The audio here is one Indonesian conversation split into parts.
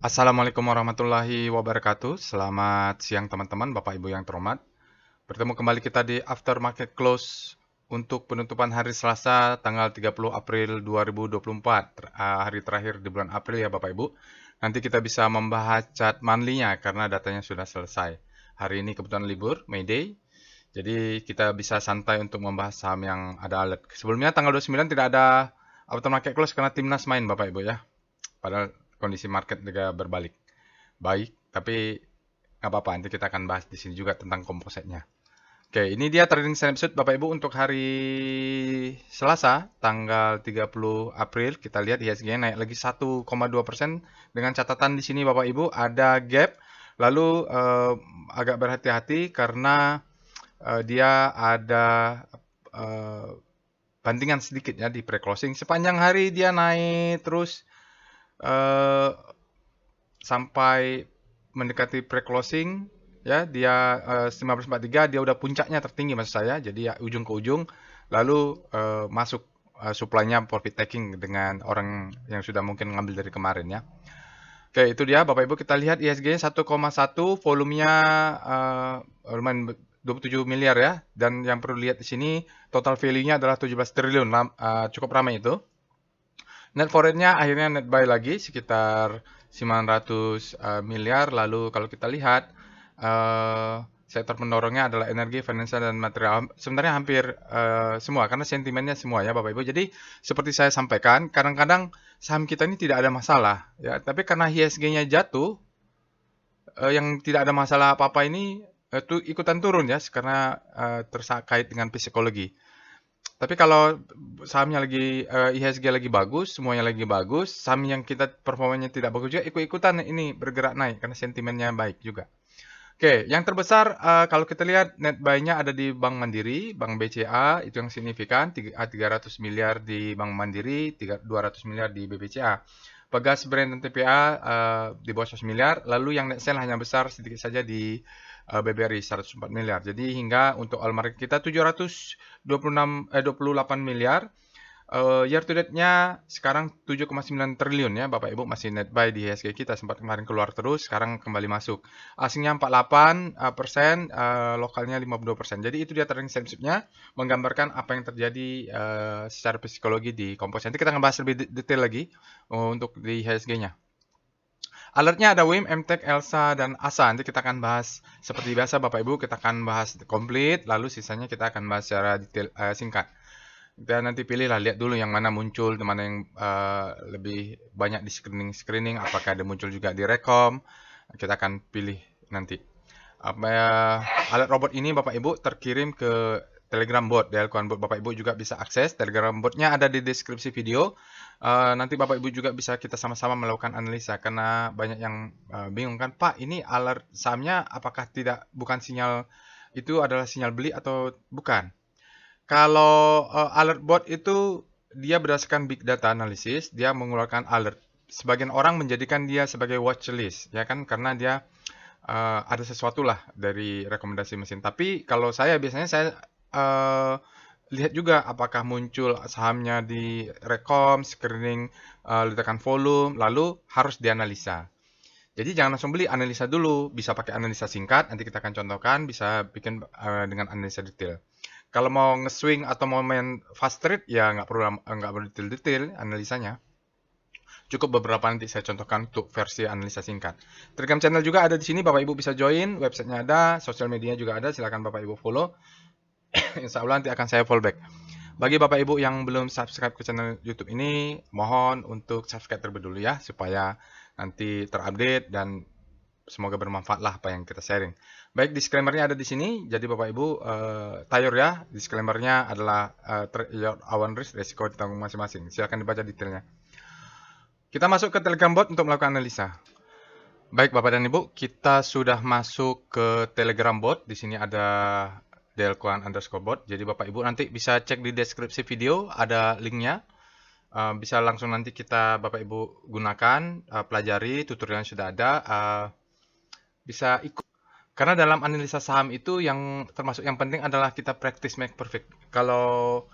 Assalamualaikum warahmatullahi wabarakatuh. Selamat siang teman-teman, Bapak Ibu yang terhormat. Bertemu kembali kita di After Market Close untuk penutupan hari Selasa tanggal 30 April 2024. Hari terakhir di bulan April ya Bapak Ibu. Nanti kita bisa membahas chart monthly-nya karena datanya sudah selesai. Hari ini kebetulan libur, May Day. Jadi kita bisa santai untuk membahas saham yang ada alert. Sebelumnya tanggal 29 tidak ada After Market Close karena timnas main Bapak Ibu ya. Padahal kondisi market juga berbalik baik, tapi nggak apa-apa. Nanti kita akan bahas di sini juga tentang kompositnya. Oke, ini dia trading snapshot Bapak Ibu untuk hari Selasa, tanggal 30 April. Kita lihat IHSG naik lagi 1,2% dengan catatan di sini Bapak Ibu ada gap. Lalu agak berhati-hati karena dia ada eh, bantingan sedikit ya di pre-closing. Sepanjang hari dia naik terus eh, sampai mendekati pre-closing ya dia 1543 dia udah puncaknya tertinggi maksud saya jadi ya ujung ke ujung lalu masuk supply-nya profit taking dengan orang yang sudah mungkin ngambil dari kemarin ya. Oke, itu dia Bapak Ibu kita lihat ISG 1,1 volumenya lumayan 27 miliar ya dan yang perlu lihat di sini total value-nya adalah 17 triliun cukup ramai itu. Net foreign-nya akhirnya net buy lagi sekitar 900 miliar. Lalu kalau kita lihat sektor pendorongnya adalah energi, finansial, dan material. Sebenarnya hampir semua karena sentimennya semua ya Bapak Ibu. Jadi seperti saya sampaikan, kadang-kadang saham kita ini tidak ada masalah ya. Tapi karena IHSG-nya jatuh, yang tidak ada masalah apa-apa ini itu ikutan turun ya karena terkait dengan psikologi. Tapi kalau sahamnya lagi IHSG lagi bagus, semuanya lagi bagus, saham yang kita performanya tidak bagus juga ikut-ikutan ini bergerak naik karena sentimennya baik juga. Oke, yang terbesar kalau kita lihat net buy-nya ada di Bank Mandiri, Bank BCA itu yang signifikan 300 miliar di Bank Mandiri, 200 miliar di BBCA. Pegas Brand dan TPA di bawah 100 miliar, lalu yang net sale hanya besar sedikit saja di BBRI 104 miliar. Jadi hingga untuk all market kita 28 miliar. Year to date-nya sekarang 7,9 triliun ya Bapak Ibu masih net buy di IHSG kita sempat kemarin keluar terus sekarang kembali masuk. Asingnya 48%, lokalnya 52%. Jadi itu dia trading snapshot-nya menggambarkan apa yang terjadi secara psikologi di komposisi. Nanti kita akan bahas lebih detail lagi untuk di IHSG-nya. Alertnya ada WIM, MTEK, ELSA, dan ASA. Nanti kita akan bahas seperti biasa Bapak Ibu, kita akan bahas komplit, lalu sisanya kita akan bahas secara detail singkat. Kita nanti pilihlah, lihat dulu yang mana muncul, mana yang lebih banyak di screening, apakah ada muncul juga di rekom. Kita akan pilih nanti. Alat robot ini Bapak Ibu terkirim ke Telegram bot, Delcon bot. Bapak Ibu juga bisa akses. Telegram botnya ada di deskripsi video. Nanti Bapak Ibu juga bisa kita sama-sama melakukan analisa karena banyak yang bingung kan, Pak, ini alert sahamnya apakah bukan sinyal itu adalah sinyal beli atau bukan? Kalau alert bot itu dia berdasarkan big data analysis, dia mengeluarkan alert. Sebagian orang menjadikan dia sebagai watch list, ya kan, karena dia ada sesuatu lah dari rekomendasi mesin. Tapi kalau saya biasanya saya uh, lihat juga apakah muncul sahamnya di rekom, screening, ledakan volume, lalu harus dianalisa. Jadi jangan langsung beli, analisa dulu. Bisa pakai analisa singkat, nanti kita akan contohkan. Bisa bikin dengan analisa detail. Kalau mau nge-swing atau mau main fast trade, ya nggak perlu detail-detail analisanya. Cukup beberapa nanti saya contohkan untuk versi analisa singkat. Telegram channel juga ada di sini, Bapak Ibu bisa join, websitenya ada, sosial medianya juga ada, silakan Bapak Ibu follow. Insya Allah nanti akan saya follow back. Bagi Bapak Ibu yang belum subscribe ke channel YouTube ini, mohon untuk subscribe terlebih dulu ya, supaya nanti terupdate dan semoga bermanfaat lah apa yang kita sharing. Baik, disclaimer-nya ada di sini. Jadi Bapak Ibu tayor ya. Disclaimer-nya adalah your own risk, resiko ditanggung masing-masing. Silakan dibaca detailnya. Kita masuk ke Telegram bot untuk melakukan analisa. Baik Bapak dan Ibu, kita sudah masuk ke Telegram bot. Di sini ada delkuan_bot. Jadi Bapak Ibu nanti bisa cek di deskripsi video, ada linknya. Bisa langsung nanti kita Bapak Ibu gunakan, pelajari, tutorialnya sudah ada. Bisa ikut. Karena dalam analisa saham itu yang termasuk yang penting adalah kita practice make perfect. Kalau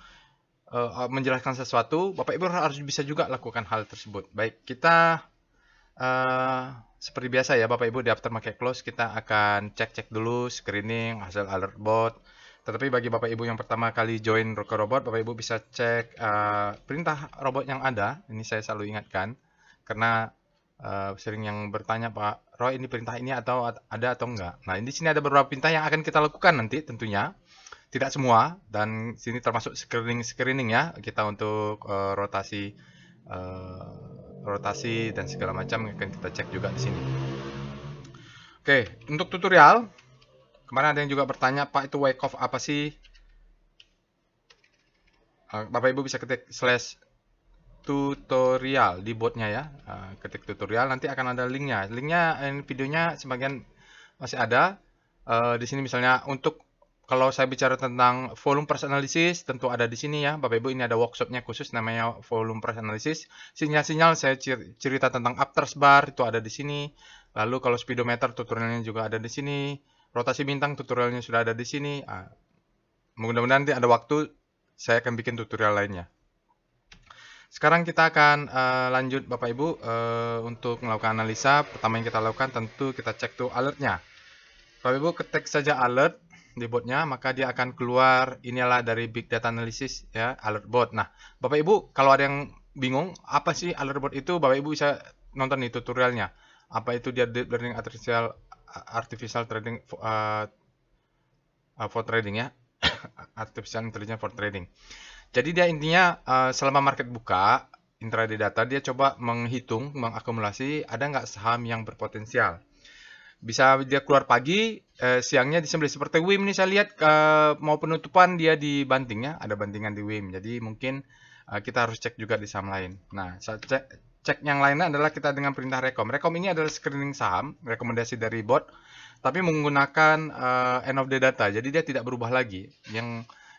menjelaskan sesuatu, Bapak Ibu harus bisa juga lakukan hal tersebut. Baik, kita Eh, seperti biasa ya Bapak Ibu, di aftermarket close kita akan cek-cek dulu screening hasil alert bot. Tetapi bagi Bapak Ibu yang pertama kali join ke robot, Bapak Ibu bisa cek perintah robot yang ada. Ini saya selalu ingatkan karena sering yang bertanya, Pak Roy, ini perintah ini atau ada atau enggak. Nah, di sini ada beberapa perintah yang akan kita lakukan nanti tentunya. Tidak semua, dan sini termasuk screening ya kita untuk eh, rotasi dan segala macam akan kita cek juga di sini. Oke, untuk tutorial kemarin ada yang juga bertanya, Pak itu wake off apa sih? Bapak Ibu bisa ketik slash tutorial di botnya ya. Ketik tutorial nanti akan ada linknya. Linknya videonya sebagian masih ada. Di sini misalnya untuk kalau saya bicara tentang volume price analysis tentu ada di sini ya Bapak Ibu, ini ada workshopnya khusus namanya volume price analysis. Sinyal-sinyal saya cerita tentang afters bar itu ada di sini. Lalu kalau speedometer tutorialnya juga ada di sini. Rotasi bintang tutorialnya sudah ada di sini. Mudah-mudahan nanti ada waktu saya akan bikin tutorial lainnya. Sekarang kita akan lanjut Bapak Ibu untuk melakukan analisa. Pertama yang kita lakukan tentu kita cek tuh alertnya. Bapak Ibu ketik saja alert di botnya, maka dia akan keluar inilah dari Big Data Analysis ya, alert bot. Nah, Bapak Ibu kalau ada yang bingung apa sih alert bot itu, Bapak Ibu bisa nonton nih tutorialnya. Apa itu dia deep learning artificial trading for trading ya. Artificial intelligence for trading. Jadi dia intinya selama market buka, intraday data dia coba menghitung, mengakumulasi ada nggak saham yang berpotensial. Bisa dia keluar pagi, siangnya disembelih seperti WIM nih saya lihat mau penutupan dia dibanting ya, ada bantingan di WIM. Jadi mungkin kita harus cek juga di saham lain. Nah, cek yang lainnya adalah kita dengan perintah rekom. Rekom ini adalah screening saham, rekomendasi dari bot, tapi menggunakan end of the data. Jadi dia tidak berubah lagi.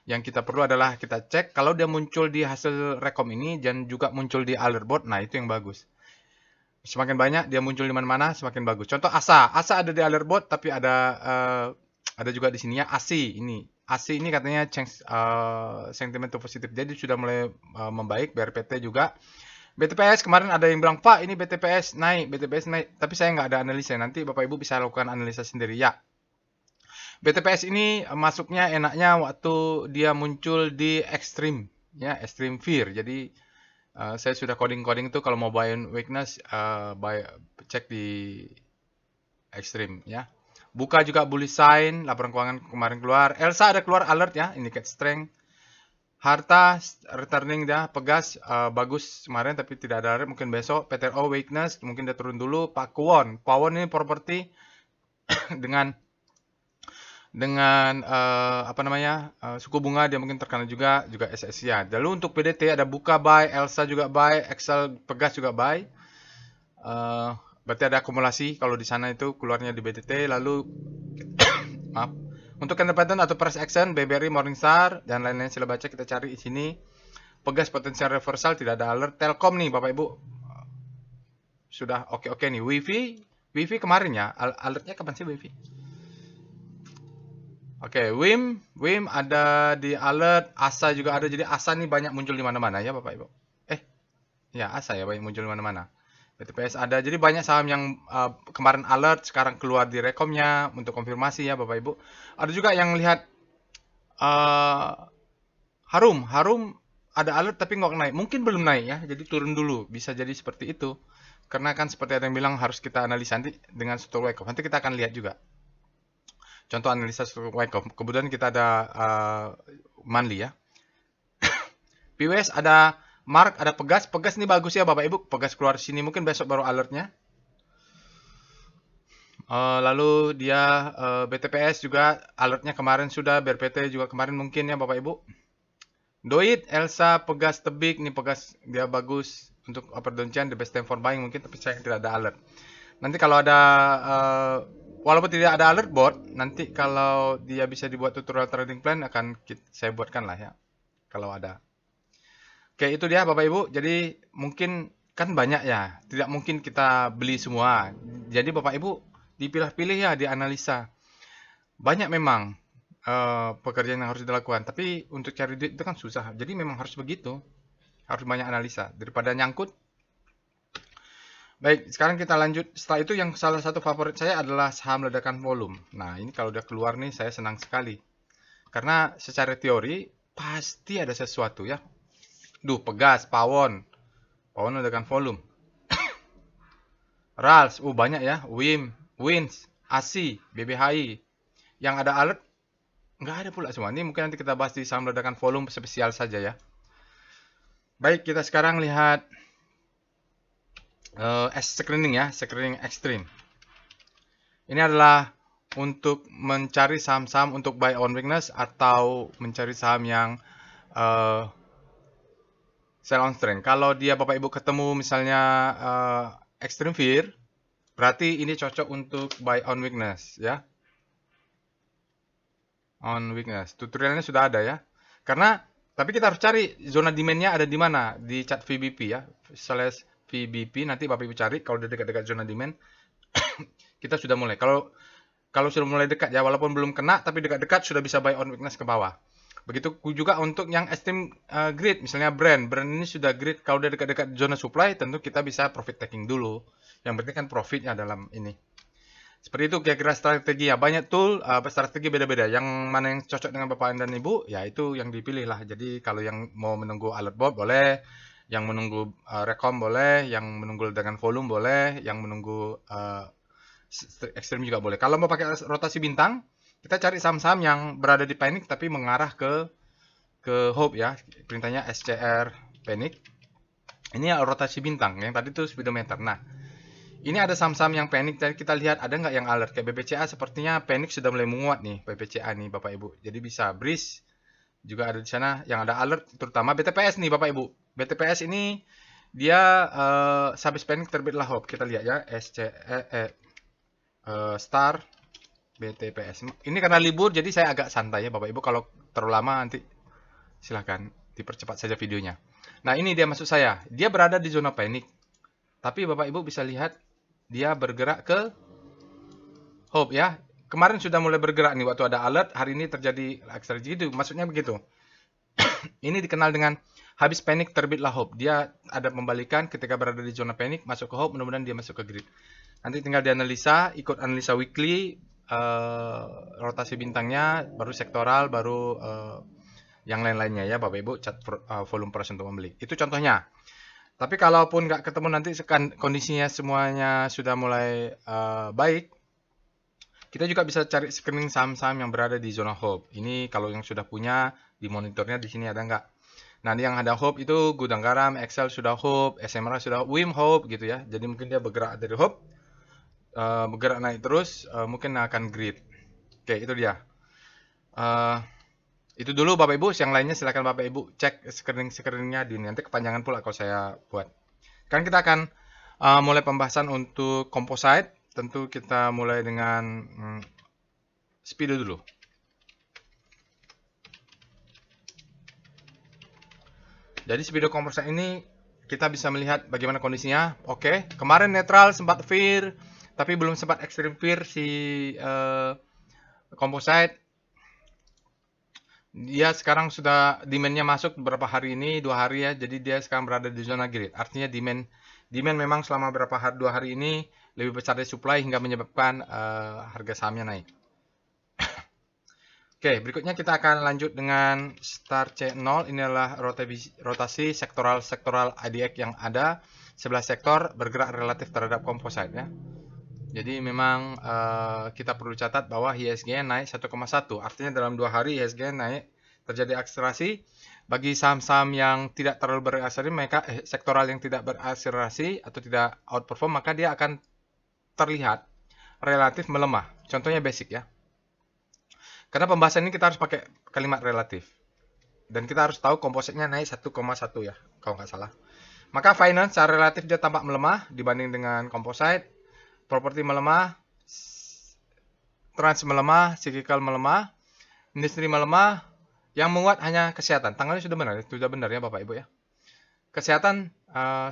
Yang kita perlu adalah kita cek kalau dia muncul di hasil rekom ini dan juga muncul di alert bot. Nah, itu yang bagus. Semakin banyak dia muncul di mana-mana, semakin bagus. Contoh ASA, ASA ada di alert bot, tapi ada juga di sini ya ASI ini. ASI ini katanya change sentiment to positif. Jadi sudah mulai membaik. BRPT juga. BTPS kemarin ada yang bilang, Pak ini BTPS naik, BTPS naik. Tapi saya nggak ada analisa. Nanti Bapak Ibu bisa lakukan analisa sendiri ya. BTPS ini masuknya enaknya waktu dia muncul di extreme, ya extreme fear. Jadi saya sudah coding tuh kalau mau buy weakness, cek di extreme ya. Buka juga bullish sign, laporan keuangan kemarin keluar. Elsa ada keluar alert ya, indicate strength. Harta returning dah, Pegas bagus kemarin tapi tidak ada alert, mungkin besok. PTRO weakness, mungkin dia turun dulu. Pawon ini properti dengan apa namanya suku bunga dia mungkin terkena juga SSI ya. Lalu untuk PDT ada buka buy, Elsa juga buy, Excel Pegas juga buy. Berarti ada akumulasi kalau di sana itu keluarnya di BTT. Lalu maaf, untuk candle pattern atau price action BBRI, Morningstar dan lain-lain sila baca kita cari di sini. Pegas potensial reversal tidak ada alert. Telkom nih Bapak Ibu sudah oke nih. Wifi kemarin ya alertnya kapan sih Wifi? Oke, WIM ada di alert, ASA juga ada. Jadi ASA nih banyak muncul di mana-mana ya Bapak Ibu. Ya ASA ya banyak muncul di mana-mana. BTPS ada. Jadi banyak saham yang kemarin alert sekarang keluar di rekomnya untuk konfirmasi ya Bapak Ibu. Ada juga yang lihat Harum ada alert tapi nggak naik. Mungkin belum naik ya. Jadi turun dulu. Bisa jadi seperti itu. Karena kan seperti ada yang bilang harus kita analisa nanti dengan struktur wake up. Nanti kita akan lihat juga. Contoh analisa struktur wake up. Kemudian kita ada monthly ya. PWS ada Mark, ada Pegas. Pegas ini bagus ya Bapak Ibu. Pegas keluar sini mungkin besok baru alertnya. Lalu dia BTPS juga alertnya kemarin sudah. BRPT juga kemarin mungkin ya Bapak Ibu. Doit, Elsa, Pegas, Tebik. Ini Pegas dia bagus untuk upper downtrend. The best time for buying mungkin. Tapi saya tidak ada alert. Nanti kalau ada walaupun tidak ada alert bot, nanti kalau dia bisa dibuat tutorial trading plan akan saya buatkan lah ya. Kalau ada. Oke, itu dia Bapak Ibu. Jadi mungkin kan banyak ya. Tidak mungkin kita beli semua. Jadi Bapak Ibu dipilah-pilih ya, dianalisa. Banyak memang pekerjaan yang harus dilakukan. Tapi untuk cari duit itu kan susah. Jadi memang harus begitu. Harus banyak analisa. Daripada nyangkut, Baik, sekarang kita lanjut. Setelah itu yang salah satu favorit saya adalah saham ledakan volume. Nah, ini kalau udah keluar nih saya senang sekali. Karena secara teori pasti ada sesuatu ya. Duh, Pegas, Pawon. Pawon ledakan volume. RALS, banyak ya. WIM, WINS, ASI, BBHI. Yang ada alert, nggak ada pula semua. Ini mungkin nanti kita bahas di saham ledakan volume spesial saja ya. Baik, kita sekarang lihat screening ya, screening ekstrim. Ini adalah untuk mencari saham-saham untuk buy on weakness atau mencari saham yang sell on strength. Kalau dia Bapak Ibu ketemu misalnya extreme fear, berarti ini cocok untuk buy on weakness ya. On weakness. Tutorialnya sudah ada ya. Karena tapi kita harus cari zona demand-nya ada di mana di chart VBP ya. Slash VBP nanti Bapak Ibu cari kalau udah dekat-dekat zona demand. Kita sudah mulai. Kalau sudah mulai dekat ya, walaupun belum kena tapi dekat-dekat sudah bisa buy on weakness ke bawah. Begitu juga untuk yang extreme grid, misalnya brand ini sudah grid, kalau udah dekat-dekat zona supply tentu kita bisa profit taking dulu. Yang penting kan profitnya dalam ini. Seperti itu kira-kira strategi ya. Banyak tool, strategi beda-beda. Yang mana yang cocok dengan Bapak dan Ibu, ya itu yang dipilih lah. Jadi kalau yang mau menunggu alert board boleh, yang menunggu recom boleh, yang menunggu dengan volume boleh, yang menunggu ekstrim juga boleh. Kalau mau pakai rotasi bintang, kita cari saham-saham yang berada di panic tapi mengarah ke hope ya. Perintahnya SCR panic. Ini ya rotasi bintang. Yang tadi itu speedometer. Nah, ini ada saham-saham yang panic. Jadi kita lihat ada nggak yang alert. Kayak BBCA sepertinya panic sudah mulai menguat nih. BBCA nih Bapak Ibu. Jadi bisa breeze. Juga ada di sana yang ada alert. Terutama BTPS nih Bapak Ibu. BTPS ini dia habis panic terbitlah hope. Kita lihat ya. Star BTPS. Ini karena libur jadi saya agak santai ya Bapak Ibu. Kalau terlalu lama nanti silahkan dipercepat saja videonya. Nah ini dia maksud saya. Dia berada di zona panik. Tapi Bapak Ibu bisa lihat dia bergerak ke hope ya. Kemarin sudah mulai bergerak nih waktu ada alert. Hari ini terjadi akselerasi gitu. Maksudnya begitu. Ini dikenal dengan habis panik terbitlah hope. Dia ada pembalikan ketika berada di zona panik masuk ke hope. Mudah-mudahan dia masuk ke grid. Nanti tinggal dianalisa, ikut analisa weekly, rotasi bintangnya, baru sektoral, baru yang lain-lainnya ya Bapak Ibu, cat volume price untuk membeli. Itu contohnya. Tapi kalaupun nggak ketemu nanti kondisinya semuanya sudah mulai baik, kita juga bisa cari screening saham-saham yang berada di zona hope. Ini kalau yang sudah punya di monitornya di sini ada nggak? Nah, yang ada hope itu Gudang Garam, Excel sudah hope, SMRA sudah WIM hope gitu ya. Jadi mungkin dia bergerak dari hope, bergerak naik terus, mungkin akan grid. Oke, itu dia. Itu dulu Bapak Ibu, yang lainnya silakan Bapak Ibu cek screening-screeningnya di nanti kepanjangan pula kalau saya buat. Kan kita akan mulai pembahasan untuk composite. Tentu kita mulai dengan speedo dulu. Jadi speedo composite ini kita bisa melihat bagaimana kondisinya. Oke, kemarin netral sempat fear, tapi belum sempat extreme fear si composite. Dia sekarang sudah demand-nya masuk beberapa hari ini, 2 hari ya. Jadi dia sekarang berada di zona grid. Artinya demand memang selama beberapa hari, 2 hari ini lebih besar dari supply hingga menyebabkan harga sahamnya naik. Oke, berikutnya kita akan lanjut dengan Star C0. Ini adalah rotasi sektoral IDX yang ada. 11 sektor bergerak relatif terhadap composite ya. Jadi memang kita perlu catat bahwa IHSG naik 1,1. Artinya dalam 2 hari IHSG naik, terjadi akselerasi. Bagi saham-saham yang tidak terlalu berakselerasi, mereka sektoral yang tidak berakselerasi atau tidak outperform, maka dia akan terlihat relatif melemah. Contohnya basic ya. Karena pembahasan ini kita harus pakai kalimat relatif. Dan kita harus tahu kompositnya naik 1,1 ya, kalau nggak salah. Maka finance secara relatif dia tampak melemah dibanding dengan composite. Properti melemah, trans melemah, cyclical melemah, industri melemah, yang menguat hanya kesehatan. Tanggalnya sudah benar ya Bapak Ibu ya. Kesehatan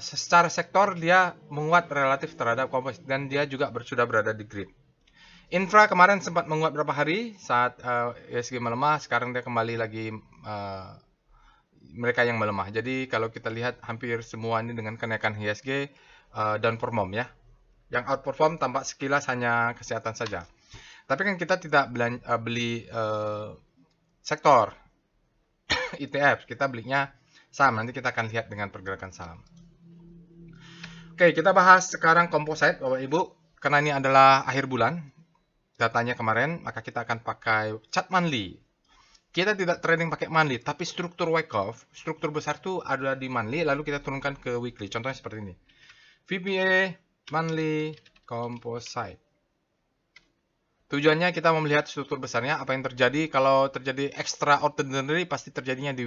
secara sektor dia menguat relatif terhadap composite dan dia juga sudah berada di grid. Infra kemarin sempat menguat beberapa hari saat IHSG melemah, sekarang dia kembali lagi mereka yang melemah. Jadi kalau kita lihat hampir semua ini dengan kenaikan IHSG downperform ya. Yang outperform tampak sekilas hanya kesehatan saja. Tapi kan kita tidak beli sektor ETF, kita belinya saham. Nanti kita akan lihat dengan pergerakan saham. Oke, kita bahas sekarang composite Bapak Ibu. Karena ini adalah akhir bulan, datanya kemarin, maka kita akan pakai chart monthly. Kita tidak trading pakai monthly, tapi struktur Wyckoff, struktur besar itu ada di monthly, lalu kita turunkan ke weekly. Contohnya seperti ini. VPA monthly composite. Tujuannya kita mau melihat struktur besarnya, apa yang terjadi. Kalau terjadi extraordinary pasti terjadinya di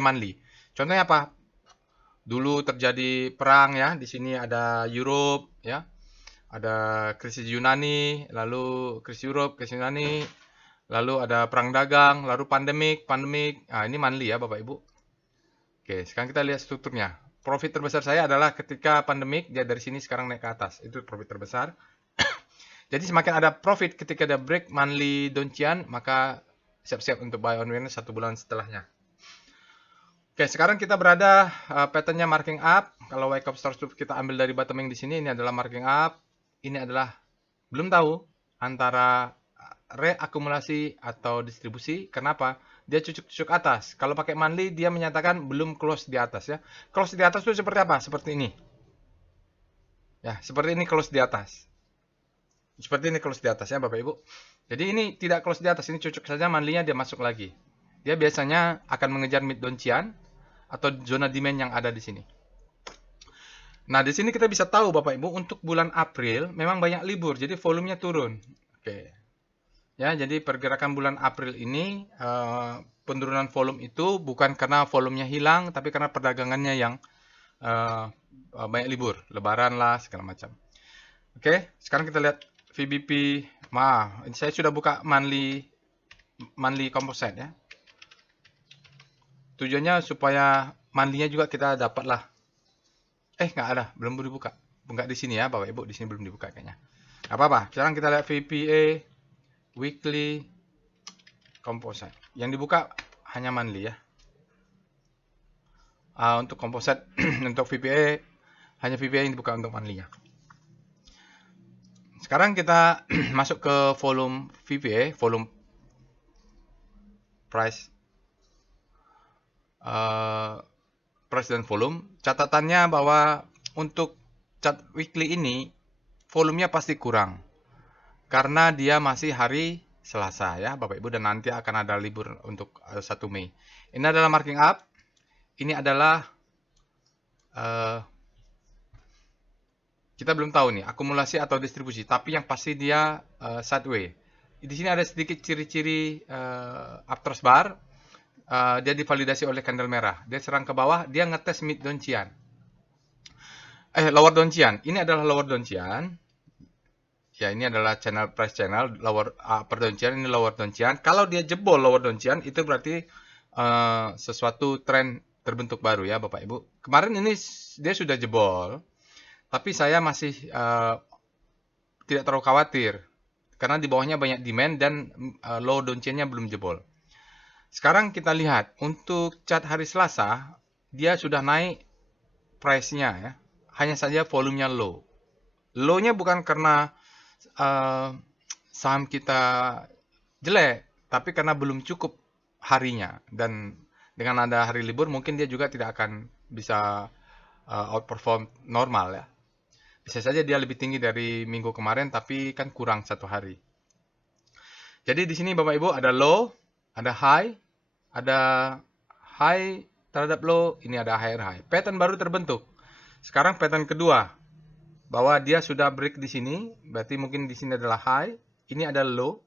monthly. Contohnya apa? Dulu terjadi perang ya, di sini ada Europe ya. Ada krisis Yunani, lalu krisis Europe, krisis Yunani, lalu ada perang dagang, lalu pandemik. Nah, ini monthly ya Bapak Ibu. Oke, sekarang kita lihat strukturnya. Profit terbesar saya adalah ketika pandemik, dia dari sini sekarang naik ke atas. Itu profit terbesar. Jadi semakin ada profit ketika ada break monthly downtrend, maka siap-siap untuk buy on weekend 1 bulan setelahnya. Oke, sekarang kita berada patternnya marking up. Kalau Wyckoff Star Stop kita ambil dari bottoming di sini, ini adalah marking up. Ini adalah belum tahu antara reakumulasi atau distribusi. Kenapa? Dia cucuk-cucuk atas. Kalau pakai monthly, dia menyatakan belum close di atas ya. Close di atas itu seperti apa? Seperti ini. Ya, seperti ini close di atas. Seperti ini close di atas ya Bapak Ibu. Jadi ini tidak close di atas, ini cucuk saja monthly-nya dia masuk lagi. Dia biasanya akan mengejar mid downtrend atau zona demand yang ada di sini. Nah, di sini kita bisa tahu Bapak Ibu, untuk bulan April memang banyak libur, jadi volumenya turun. Oke. Ya, jadi pergerakan bulan April ini penurunan volume itu bukan karena volumenya hilang, tapi karena perdagangannya yang banyak libur, lebaran lah segala macam. Oke, sekarang kita lihat VBP. Ini saya sudah buka monthly composite ya. Tujuannya supaya monthly-nya juga kita dapat lah. Nggak ada, belum dibuka. Nggak di sini ya, Bapak Ibu, di sini belum dibuka kayaknya. Nggak apa-apa. Sekarang kita lihat VPA weekly composite. Yang dibuka hanya monthly ya. Untuk composite, untuk VPA hanya VPA yang dibuka untuk monthly-nya. Sekarang kita masuk ke volume VPA, volume price dan volume. Catatannya bahwa untuk chart weekly ini volumenya pasti kurang karena dia masih hari Selasa ya Bapak Ibu, dan nanti akan ada libur untuk 1 Mei. Ini adalah marking up. Ini adalah kita belum tahu nih akumulasi atau distribusi, tapi yang pasti dia sideways. Di sini ada sedikit ciri-ciri uptrend bar. Dia divalidasi oleh candle merah. Dia serang ke bawah, dia ngetes mid downtrend. Lower downtrend. Ini adalah lower downtrend. Ya, ini adalah channel price channel lower upper downtrend, ini lower downtrend. Kalau dia jebol lower downtrend, itu berarti sesuatu tren terbentuk baru ya Bapak Ibu. Kemarin ini dia sudah jebol, tapi saya masih tidak terlalu khawatir karena di bawahnya banyak demand dan low downtrend-nya belum jebol. Sekarang kita lihat untuk chart hari Selasa, dia sudah naik price-nya ya. Hanya saja volumenya low. Low-nya bukan karena saham kita jelek, tapi karena belum cukup harinya. Dan dengan ada hari libur, mungkin dia juga tidak akan bisa outperform normal ya. Bisa saja dia lebih tinggi dari minggu kemarin, tapi kan kurang 1 hari. Jadi di sini Bapak Ibu ada low, ada high terhadap low, ini ada high. Pattern baru terbentuk. Sekarang pattern kedua, bahwa dia sudah break di sini, berarti mungkin di sini adalah high, ini ada low.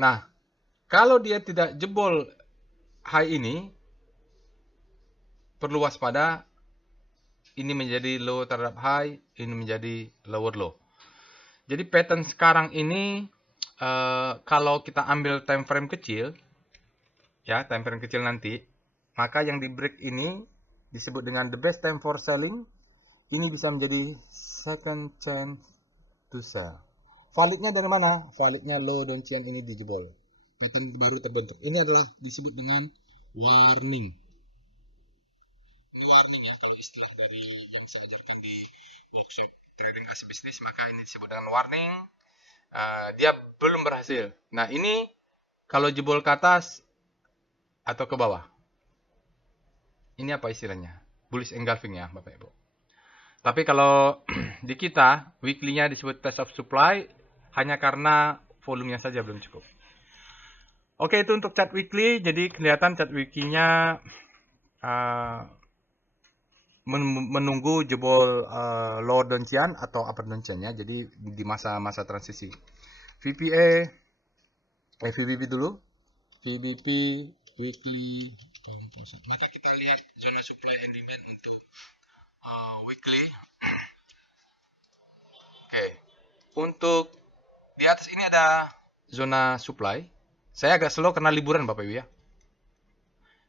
Nah, kalau dia tidak jebol high ini, perlu waspada. Ini menjadi low terhadap high, ini menjadi lower low. Jadi pattern sekarang ini kalau kita ambil time frame kecil, ya time frame kecil nanti, maka yang di break ini disebut dengan the best time for selling. Ini bisa menjadi second chance to sell. Validnya dari mana? Validnya low downtrend ini dijebol. Pattern baru terbentuk. Ini adalah disebut dengan warning. Ini warning ya, kalau istilah dari yang saya ajarkan di workshop trading as business, maka ini disebut dengan warning. Dia belum berhasil. Nah, ini kalau jebol ke atas atau ke bawah. Ini apa istilahnya? Bullish engulfing ya, Bapak Ibu. Tapi kalau di kita, weekly-nya disebut test of supply, hanya karena volumenya saja belum cukup. Oke, itu untuk chart weekly. Jadi kelihatan chart weekly-nya menunggu jebol lower downtrend atau upper downtrend ya. Jadi di masa-masa transisi. VBP dulu. VBP weekly composite. Maka kita lihat zona supply and demand untuk weekly. Oke. Untuk di atas ini ada zona supply. Saya agak slow karena liburan Bapak Ibu ya.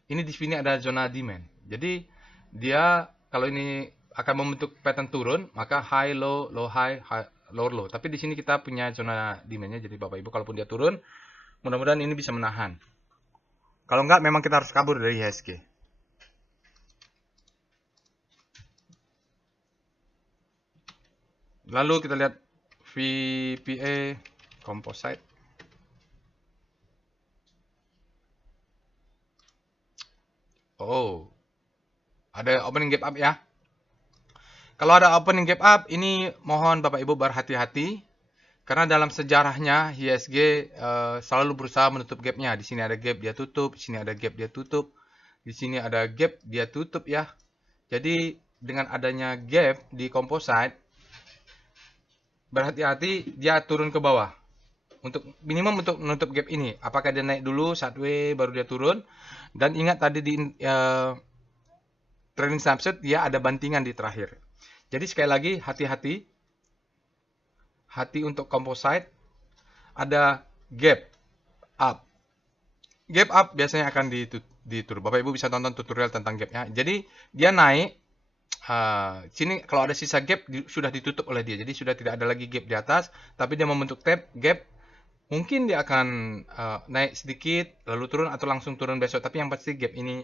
Ini di sini ada zona demand. Jadi dia kalau ini akan membentuk pattern turun, maka high low, low high, lower low. Tapi di sini kita punya zona demand-nya. Jadi Bapak Ibu kalaupun dia turun, mudah-mudahan ini bisa menahan. Kalau enggak memang kita harus kabur dari IHSG. Lalu kita lihat VPA composite. Oh, ada opening gap up ya. Kalau ada opening gap up, ini mohon Bapak Ibu berhati-hati. Karena dalam sejarahnya IHSG selalu berusaha menutup gapnya. Di sini ada gap, dia tutup. Di sini ada gap, dia tutup. Di sini ada gap, dia tutup ya. Jadi dengan adanya gap di composite, berhati-hati dia turun ke bawah. Untuk minimum untuk menutup gap ini. Apakah dia naik dulu, sideways, baru dia turun. Dan ingat tadi di trailing snapshot, dia ada bantingan di terakhir. Jadi sekali lagi, hati-hati. Hati untuk composite. Ada gap up. Gap up biasanya akan diturun. Bapak Ibu bisa tonton tutorial tentang gapnya. Jadi dia naik. Sini kalau ada sisa gap sudah ditutup oleh dia. Jadi sudah tidak ada lagi gap di atas. Tapi dia membentuk gap. Mungkin dia akan naik sedikit, lalu turun atau langsung turun besok. Tapi yang pasti gap ini.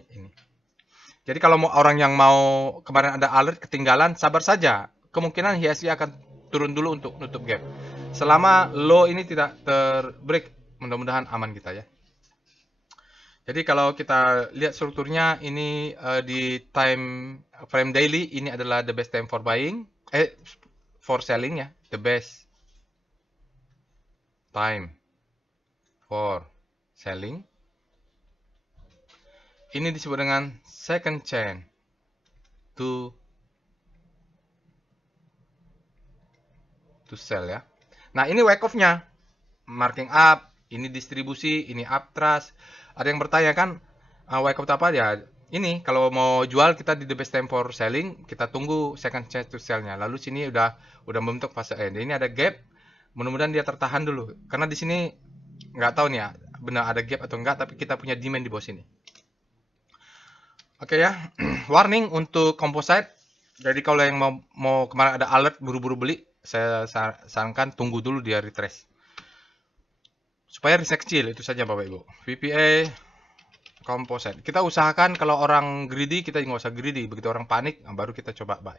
Jadi kalau mau orang yang mau kemarin ada alert ketinggalan, sabar saja. Kemungkinan IHSG akan turun dulu untuk nutup gap. Selama low ini tidak terbreak, mudah-mudahan aman kita ya. Jadi kalau kita lihat strukturnya ini di time frame daily, ini adalah the best time for buying, for selling ya, the best time for selling. Ini disebut dengan second chance to sell ya. Nah ini wake off-nya, marking up, ini distribusi, ini uptrust. Ada yang bertanya kan, wake off apa ya? Ini kalau mau jual kita di the best time for selling, kita tunggu second chance to sell-nya. Lalu sini udah membentuk fase end. Ini ada gap, mudah-mudahan dia tertahan dulu. Karena di sini nggak tahu nih ya, benar ada gap atau enggak, tapi kita punya demand di bawah sini. Oke ya, warning untuk composite. Jadi kalau yang mau kemarin ada alert buru-buru beli, saya sarankan tunggu dulu dia retrace. Supaya risk kecil, itu saja Bapak Ibu. VPA composite. Kita usahakan kalau orang greedy, kita nggak usah greedy. Begitu orang panik, baru kita coba buy.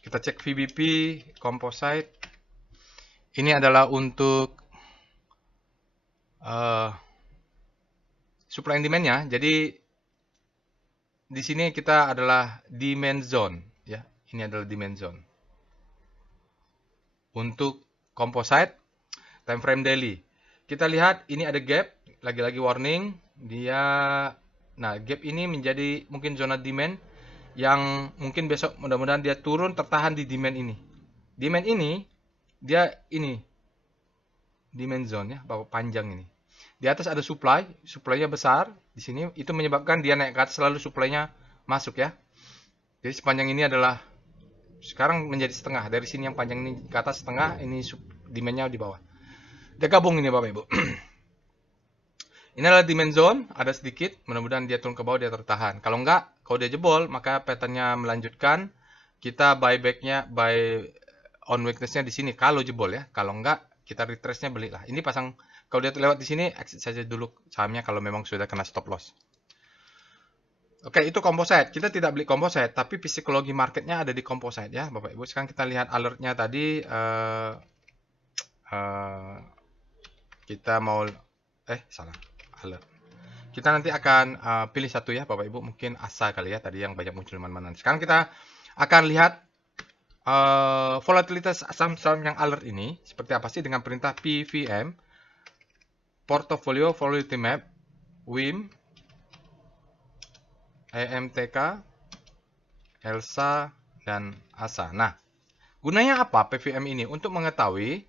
Kita cek VBP composite. Ini adalah untuk supply and demand-nya. Jadi di sini kita adalah demand zone, ya. Ini adalah demand zone. Untuk composite time frame daily. Kita lihat ini ada gap, lagi-lagi warning. Nah, gap ini menjadi mungkin zona demand yang mungkin besok mudah-mudahan dia turun tertahan di demand ini. Demand ini dia ini demand zone ya, bawah panjang ini. Di atas ada supply-nya besar di sini, itu menyebabkan dia naik ke atas selalu supply-nya masuk ya. Jadi sepanjang ini adalah sekarang menjadi setengah. Dari sini yang panjang ini ke atas setengah, ini demand-nya di bawah. Dia gabung ini Bapak Ibu. Ini adalah demand zone, ada sedikit, mudah-mudahan dia turun ke bawah, dia tertahan. Kalau enggak, kalau dia jebol, maka pattern-nya melanjutkan. Kita buyback-nya, buy on weakness-nya di sini kalau jebol ya. Kalau enggak, kita retrace-nya belilah. Ini pasang, kalau dia lewat di sini, exit saja dulu sahamnya kalau memang sudah kena stop loss. Oke, itu composite. Kita tidak beli composite, tapi psikologi marketnya ada di composite ya, Bapak Ibu. Sekarang kita lihat alertnya tadi. Eh, kita mau, salah, alert. Kita nanti akan pilih satu ya, Bapak Ibu. Mungkin ASA kali ya, tadi yang banyak muncul mana-mana. Sekarang kita akan lihat volatilitas saham-saham yang alert ini seperti apa sih dengan perintah PVM, Portfolio Volatility Map, WIM, EMTK, ELSA, dan ASA. Nah, gunanya apa PVM ini? Untuk mengetahui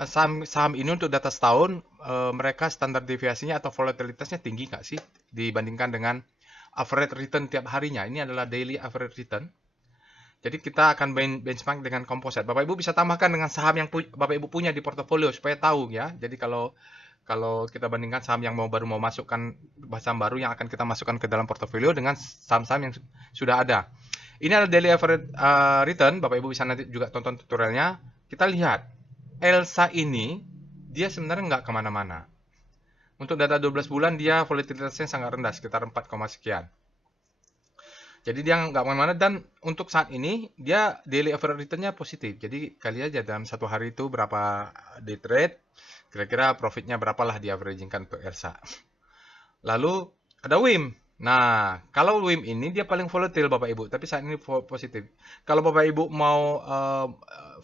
saham ini untuk data setahun, mereka standar deviasinya atau volatilitasnya tinggi nggak sih dibandingkan dengan average return tiap harinya. Ini adalah daily average return. Jadi kita akan benchmark dengan composite. Bapak Ibu bisa tambahkan dengan saham yang Bapak Ibu punya di portofolio supaya tahu ya. Jadi kalau kita bandingkan saham yang baru mau masukkan, saham baru yang akan kita masukkan ke dalam portofolio dengan saham-saham yang sudah ada. Ini adalah daily average return. Bapak Ibu bisa nanti juga tonton tutorialnya. Kita lihat ELSA ini dia sebenarnya nggak kemana-mana. Untuk data 12 bulan dia volatilitasnya sangat rendah, sekitar 4, sekian. Jadi dia nggak kemana-mana, dan untuk saat ini dia daily average return-nya positif. Jadi kali aja dalam satu hari itu berapa day trade, kira-kira profitnya berapalah di averagingkan untuk ELSA. Lalu ada WIM. Nah, kalau WIM ini dia paling volatile Bapak Ibu, tapi saat ini positif. Kalau Bapak Ibu mau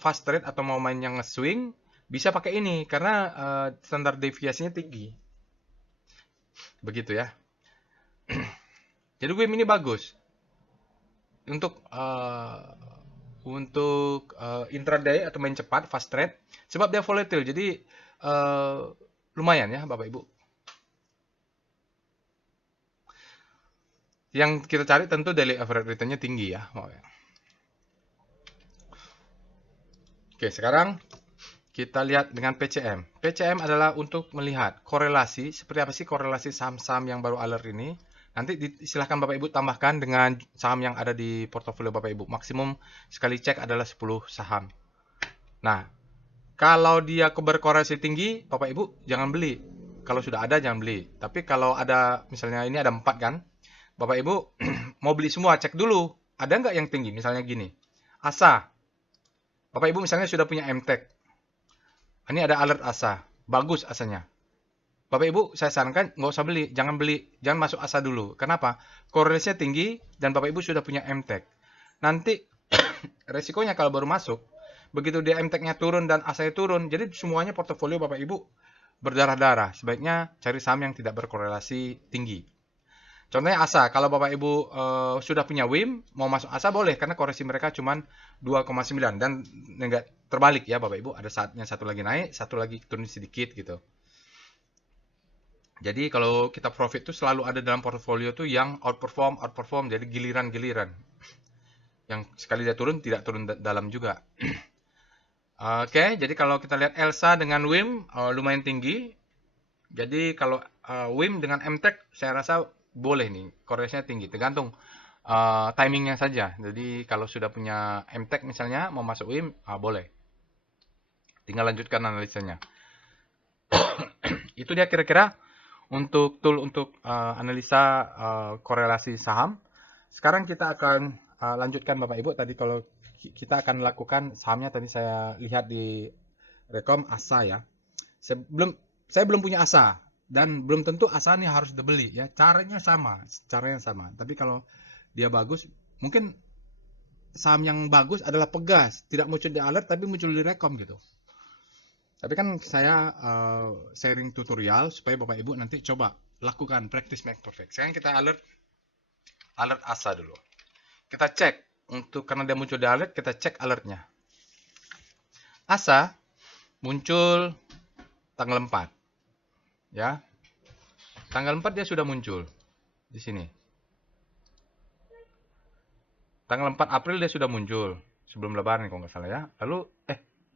fast trade atau mau main yang swing, bisa pakai ini karena standar deviasinya tinggi. Begitu ya. Jadi WIM ini bagus untuk intraday atau main cepat fast trade sebab dia volatile. Jadi lumayan ya Bapak Ibu. Yang kita cari tentu daily average return-nya tinggi ya. Oke, sekarang kita lihat dengan PCM. PCM adalah untuk melihat korelasi, seperti apa sih korelasi saham-saham yang baru alert ini. Nanti silahkan Bapak Ibu tambahkan dengan saham yang ada di portofolio Bapak Ibu. Maksimum sekali cek adalah 10 saham. Nah, kalau dia berkorelasi tinggi, Bapak Ibu jangan beli. Kalau sudah ada jangan beli. Tapi kalau ada, misalnya ini ada 4 kan, Bapak Ibu mau beli semua, cek dulu. Ada nggak yang tinggi? Misalnya gini, ASA. Bapak Ibu misalnya sudah punya MTEK. Ini ada alert ASA. Bagus ASA-nya. Bapak Ibu, saya sarankan nggak usah beli. Jangan beli. Jangan masuk ASA dulu. Kenapa? Korelasinya tinggi dan Bapak Ibu sudah punya MTEK. Nanti resikonya kalau baru masuk, begitu dia MTEK-nya turun dan ASA-nya turun, jadi semuanya portofolio Bapak Ibu berdarah-darah. Sebaiknya cari saham yang tidak berkorelasi tinggi. Contohnya ASA, kalau Bapak Ibu sudah punya WIM, mau masuk ASA boleh, karena koreksi mereka cuma 2,9. Dan enggak terbalik ya Bapak Ibu, ada saatnya satu lagi naik, satu lagi turun sedikit gitu. Jadi kalau kita profit itu selalu ada dalam portofolio tuh yang outperform, jadi giliran-giliran. Yang sekali dia turun, tidak turun dalam juga. Oke, jadi kalau kita lihat ELSA dengan WIM lumayan tinggi. Jadi kalau WIM dengan MTEK saya rasa boleh nih, korelasinya tinggi, tergantung timingnya saja. Jadi kalau sudah punya MTEK misalnya mau masuk WIM, boleh. Tinggal lanjutkan analisanya. Itu dia kira-kira untuk tool untuk analisa korelasi saham. Sekarang kita akan lanjutkan Bapak Ibu. Tadi kalau kita akan lakukan sahamnya, tadi saya lihat di rekom ASA ya. Saya belum punya ASA. Dan belum tentu ASA ini harus dibeli ya. Caranya sama. Tapi kalau dia bagus, mungkin saham yang bagus adalah Pegas. Tidak muncul di alert, tapi muncul di rekom gitu. Tapi kan saya sharing tutorial supaya Bapak Ibu nanti coba lakukan practice make perfect. Sekarang kita alert ASA dulu. Kita cek karena dia muncul di alert, kita cek alertnya. ASA muncul tanggal 4. Ya. Tanggal 4 dia sudah muncul di sini. Tanggal 4 April dia sudah muncul sebelum lebaran kalau nggak salah ya. Lalu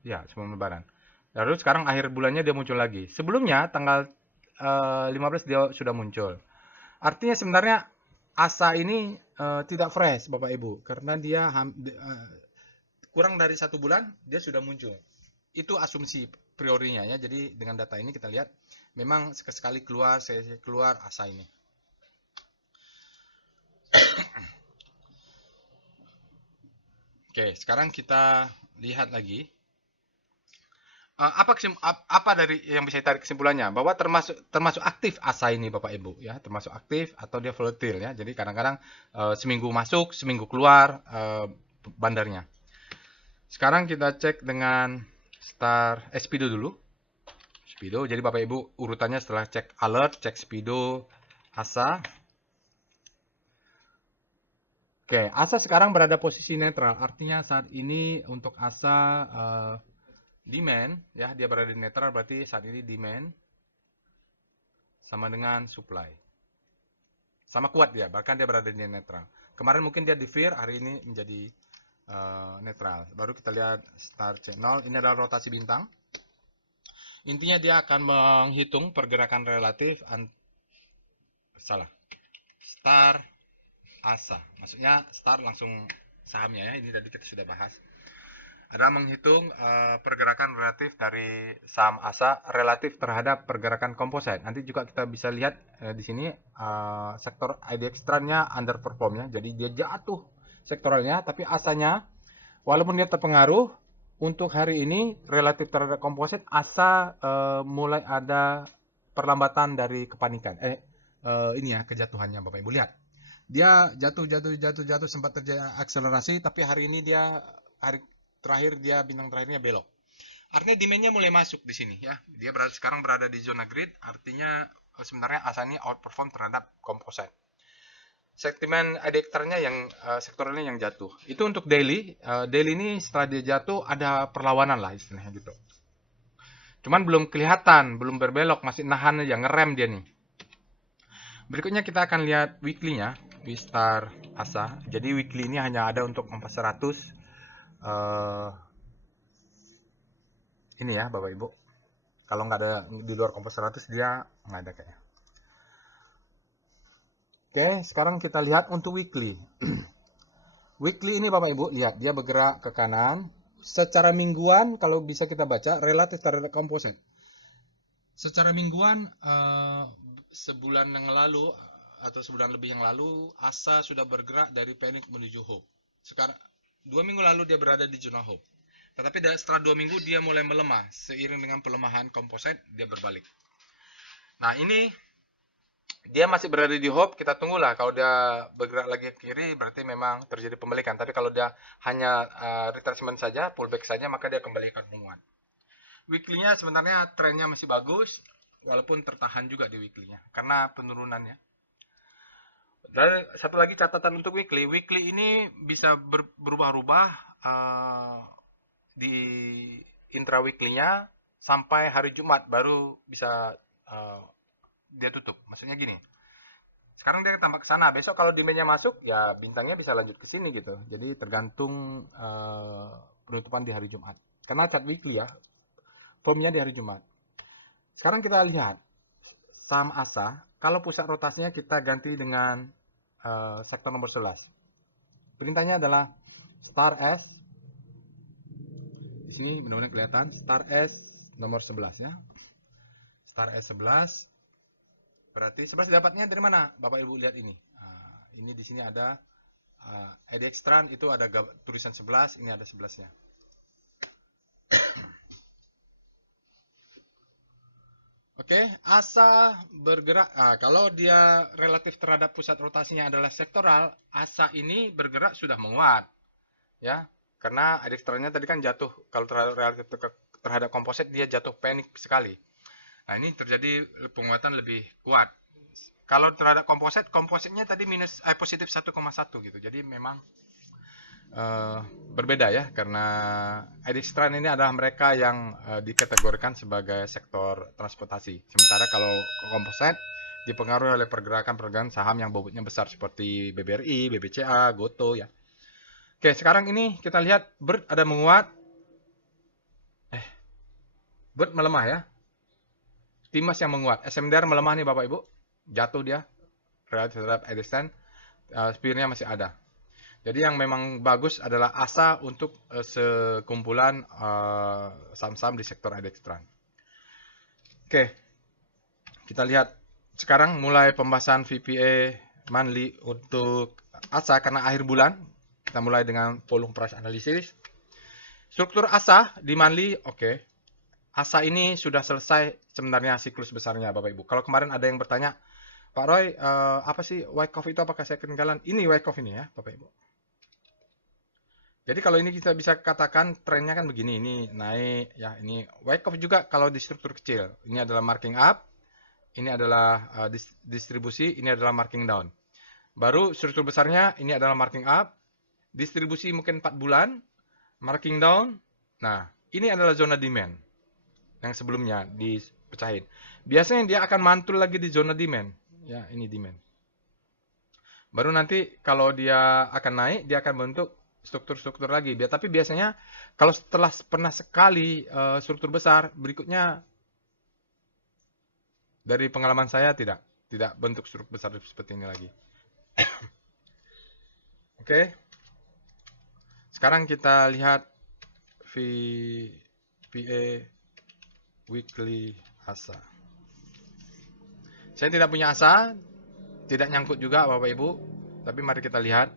sebelum lebaran. Lalu sekarang akhir bulannya dia muncul lagi. Sebelumnya tanggal 15 dia sudah muncul. Artinya sebenarnya ASA ini tidak fresh Bapak Ibu, karena dia kurang dari 1 bulan dia sudah muncul. Itu asumsi priorinya ya. Jadi dengan data ini kita lihat memang sekali keluar ASA ini. Oke, sekarang kita lihat lagi. Apa dari yang bisa ditarik kesimpulannya bahwa termasuk aktif ASA ini Bapak Ibu ya, termasuk aktif atau dia volatile ya. Jadi kadang-kadang seminggu masuk, seminggu keluar bandarnya. Sekarang kita cek dengan Speedo dulu. Speedo. Jadi Bapak Ibu urutannya setelah cek alert, cek Speedo, ASA. Oke, ASA sekarang berada posisi netral. Artinya saat ini untuk ASA demand ya, dia berada di netral, berarti saat ini demand sama dengan supply. Sama kuat dia, bahkan dia berada di netral. Kemarin mungkin dia di fear, hari ini menjadi netral. Baru kita lihat star channel, ini adalah rotasi bintang. Intinya dia akan menghitung pergerakan relatif star ASA. Maksudnya star langsung sahamnya ya, ini tadi kita sudah bahas. Ada menghitung pergerakan relatif dari saham ASA relatif terhadap pergerakan komposit. Nanti juga kita bisa lihat di sini sektor IDX Trend-nya underperform ya. Jadi dia jatuh sektoralnya, tapi ASA-nya walaupun dia terpengaruh untuk hari ini relatif terhadap komposit, ASA mulai ada perlambatan dari kepanikan. Ini ya kejatuhannya Bapak Ibu lihat. Dia jatuh sempat terjadi akselerasi, tapi hari ini dia terakhir dia bintang terakhirnya belok. Artinya demand-nya mulai masuk di sini ya. Dia sekarang berada di zona grid, artinya sebenarnya ASA ini outperform terhadap komposit. Sentimen adektarnya yang sektoralnya yang jatuh. Itu untuk daily. Daily ini setelah dia jatuh ada perlawanan lah istilahnya gitu. Cuman belum kelihatan, belum berbelok, masih nahan aja, ngerem dia nih. Berikutnya kita akan lihat weekly-nya di Star ASA. Jadi weekly ini hanya ada untuk 400 ini ya Bapak Ibu. Kalau nggak ada di luar kompas 100 dia nggak ada kayaknya. Oke, sekarang kita lihat untuk weekly. Weekly ini Bapak Ibu, lihat dia bergerak ke kanan. Secara mingguan kalau bisa kita baca relatif terhadap komposit. Secara mingguan sebulan yang lalu atau sebulan lebih yang lalu ASA sudah bergerak dari panic menuju hope. Sekarang 2 minggu lalu dia berada di zona hope. Tetapi setelah 2 minggu dia mulai melemah. Seiring dengan pelemahan komposit, dia berbalik. Nah ini, dia masih berada di hope, kita tunggulah. Kalau dia bergerak lagi ke kiri, berarti memang terjadi pembalikan. Tapi kalau dia hanya retracement saja, pullback saja, maka dia kembalikan menguat. Weekly-nya sebenarnya trennya masih bagus, walaupun tertahan juga di weekly-nya. Karena penurunannya. Dan satu lagi catatan untuk weekly. Weekly ini bisa berubah-ubah di intra weekly-nya sampai hari Jumat baru bisa dia tutup. Maksudnya gini. Sekarang dia tambah ke sana. Besok kalau demand-nya masuk, ya bintangnya bisa lanjut ke sini gitu. Jadi tergantung penutupan di hari Jumat. Karena chart weekly ya. Formnya di hari Jumat. Sekarang kita lihat saham ASA. Kalau pusat rotasinya kita ganti dengan sektor nomor 11. Perintahnya adalah Star S. Di sini benar-benar kelihatan Star S nomor 11 ya. Star S 11. Berarti 11 dapatnya dari mana? Bapak Ibu lihat ini. Ini di sini ada IDX Trend, itu ada tulisan 11, ini ada 11-nya. Oke, ASA bergerak. Kalau dia relatif terhadap pusat rotasinya adalah sektoral, ASA ini bergerak sudah menguat. Ya, karena IDX Trend-nya tadi kan jatuh. Kalau relatif terhadap komposit dia jatuh panik sekali. Nah, ini terjadi penguatan lebih kuat. Kalau terhadap kompositnya tadi positif 1,1 gitu. Jadi memang berbeda ya, karena IDX Trend ini adalah mereka yang dikategorikan sebagai sektor transportasi. Sementara kalau komposit dipengaruhi oleh pergerakan saham yang bobotnya besar seperti BBRI, BBCA, Goto ya. Oke, sekarang ini kita lihat BIRT ada menguat. BIRT melemah ya. Timas yang menguat. SMDR melemah nih Bapak Ibu. Jatuh dia. Relatif terhadap IDX Trend. Spear-nya masih ada. Jadi yang memang bagus adalah ASA untuk sekumpulan saham-saham di sektor IDX Trend. Oke, kita lihat sekarang mulai pembahasan VPA monthly untuk ASA karena akhir bulan. Kita mulai dengan volume price analysis. Struktur ASA di monthly, oke. ASA ini sudah selesai sebenarnya siklus besarnya Bapak Ibu. Kalau kemarin ada yang bertanya, Pak Roy, apa sih Wyckoff itu, apakah saya ketinggalan? Ini Wyckoff ini ya Bapak Ibu. Jadi kalau ini kita bisa katakan trennya kan begini, ini naik ya, ini Wyckoff juga kalau di struktur kecil. Ini adalah marking up, ini adalah distribusi, ini adalah marking down. Baru struktur besarnya ini adalah marking up, distribusi mungkin 4 bulan, marking down. Nah, ini adalah zona demand yang sebelumnya dipecahin. Biasanya dia akan mantul lagi di zona demand. Ya, ini demand. Baru nanti kalau dia akan naik, dia akan bentuk struktur-struktur lagi. Tapi biasanya kalau setelah pernah sekali struktur besar, berikutnya dari pengalaman saya tidak bentuk struktur besar seperti ini lagi. Oke. Sekarang kita lihat VPA weekly ASA. Saya tidak punya ASA, tidak nyangkut juga Bapak Ibu, tapi mari kita lihat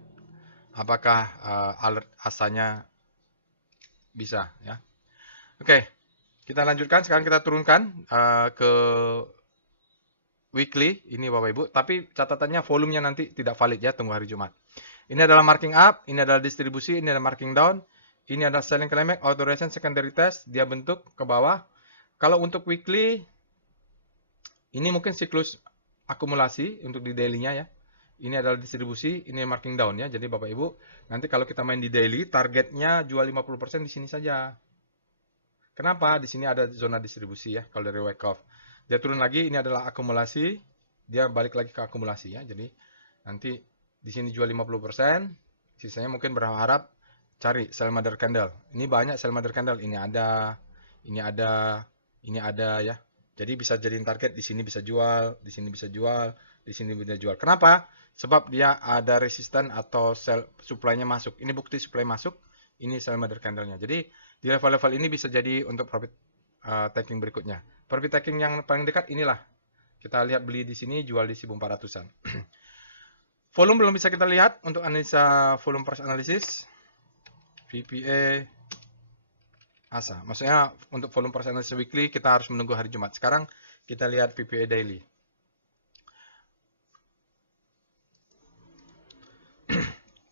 apakah alert ASA-nya bisa ya. Oke, kita lanjutkan. Sekarang kita turunkan ke weekly ini Bapak Ibu, tapi catatannya volumenya nanti tidak valid ya, tunggu hari Jumat. Ini adalah marking up, ini adalah distribusi, ini adalah marking down, ini adalah selling climax, authorization, secondary test, dia bentuk ke bawah. Kalau untuk weekly, ini mungkin siklus akumulasi untuk di daily-nya ya. Ini adalah distribusi, ini marking down ya. Jadi Bapak Ibu, nanti kalau kita main di daily, targetnya jual 50% di sini saja. Kenapa? Di sini ada zona distribusi ya, kalau dari Wyckoff. Dia turun lagi, ini adalah akumulasi, dia balik lagi ke akumulasi ya. Jadi nanti di sini jual 50%, sisanya mungkin berharap cari sell mother candle. Ini banyak sell mother candle, ini ada, ini ada, ini ada ya. Jadi bisa jadiin target, di sini bisa jual, di sini bisa jual, di sini bisa jual. Kenapa? Sebab dia ada resisten atau sell supply-nya masuk. Ini bukti supply masuk, ini sell mother candle-nya. Jadi di level-level ini bisa jadi untuk profit taking berikutnya. Profit taking yang paling dekat inilah. Kita lihat beli di sini, jual di 1400-an. Volume belum bisa kita lihat untuk analisa volume price analysis. VPA ASA. Maksudnya untuk volume price analysis weekly kita harus menunggu hari Jumat. Sekarang kita lihat VPA daily.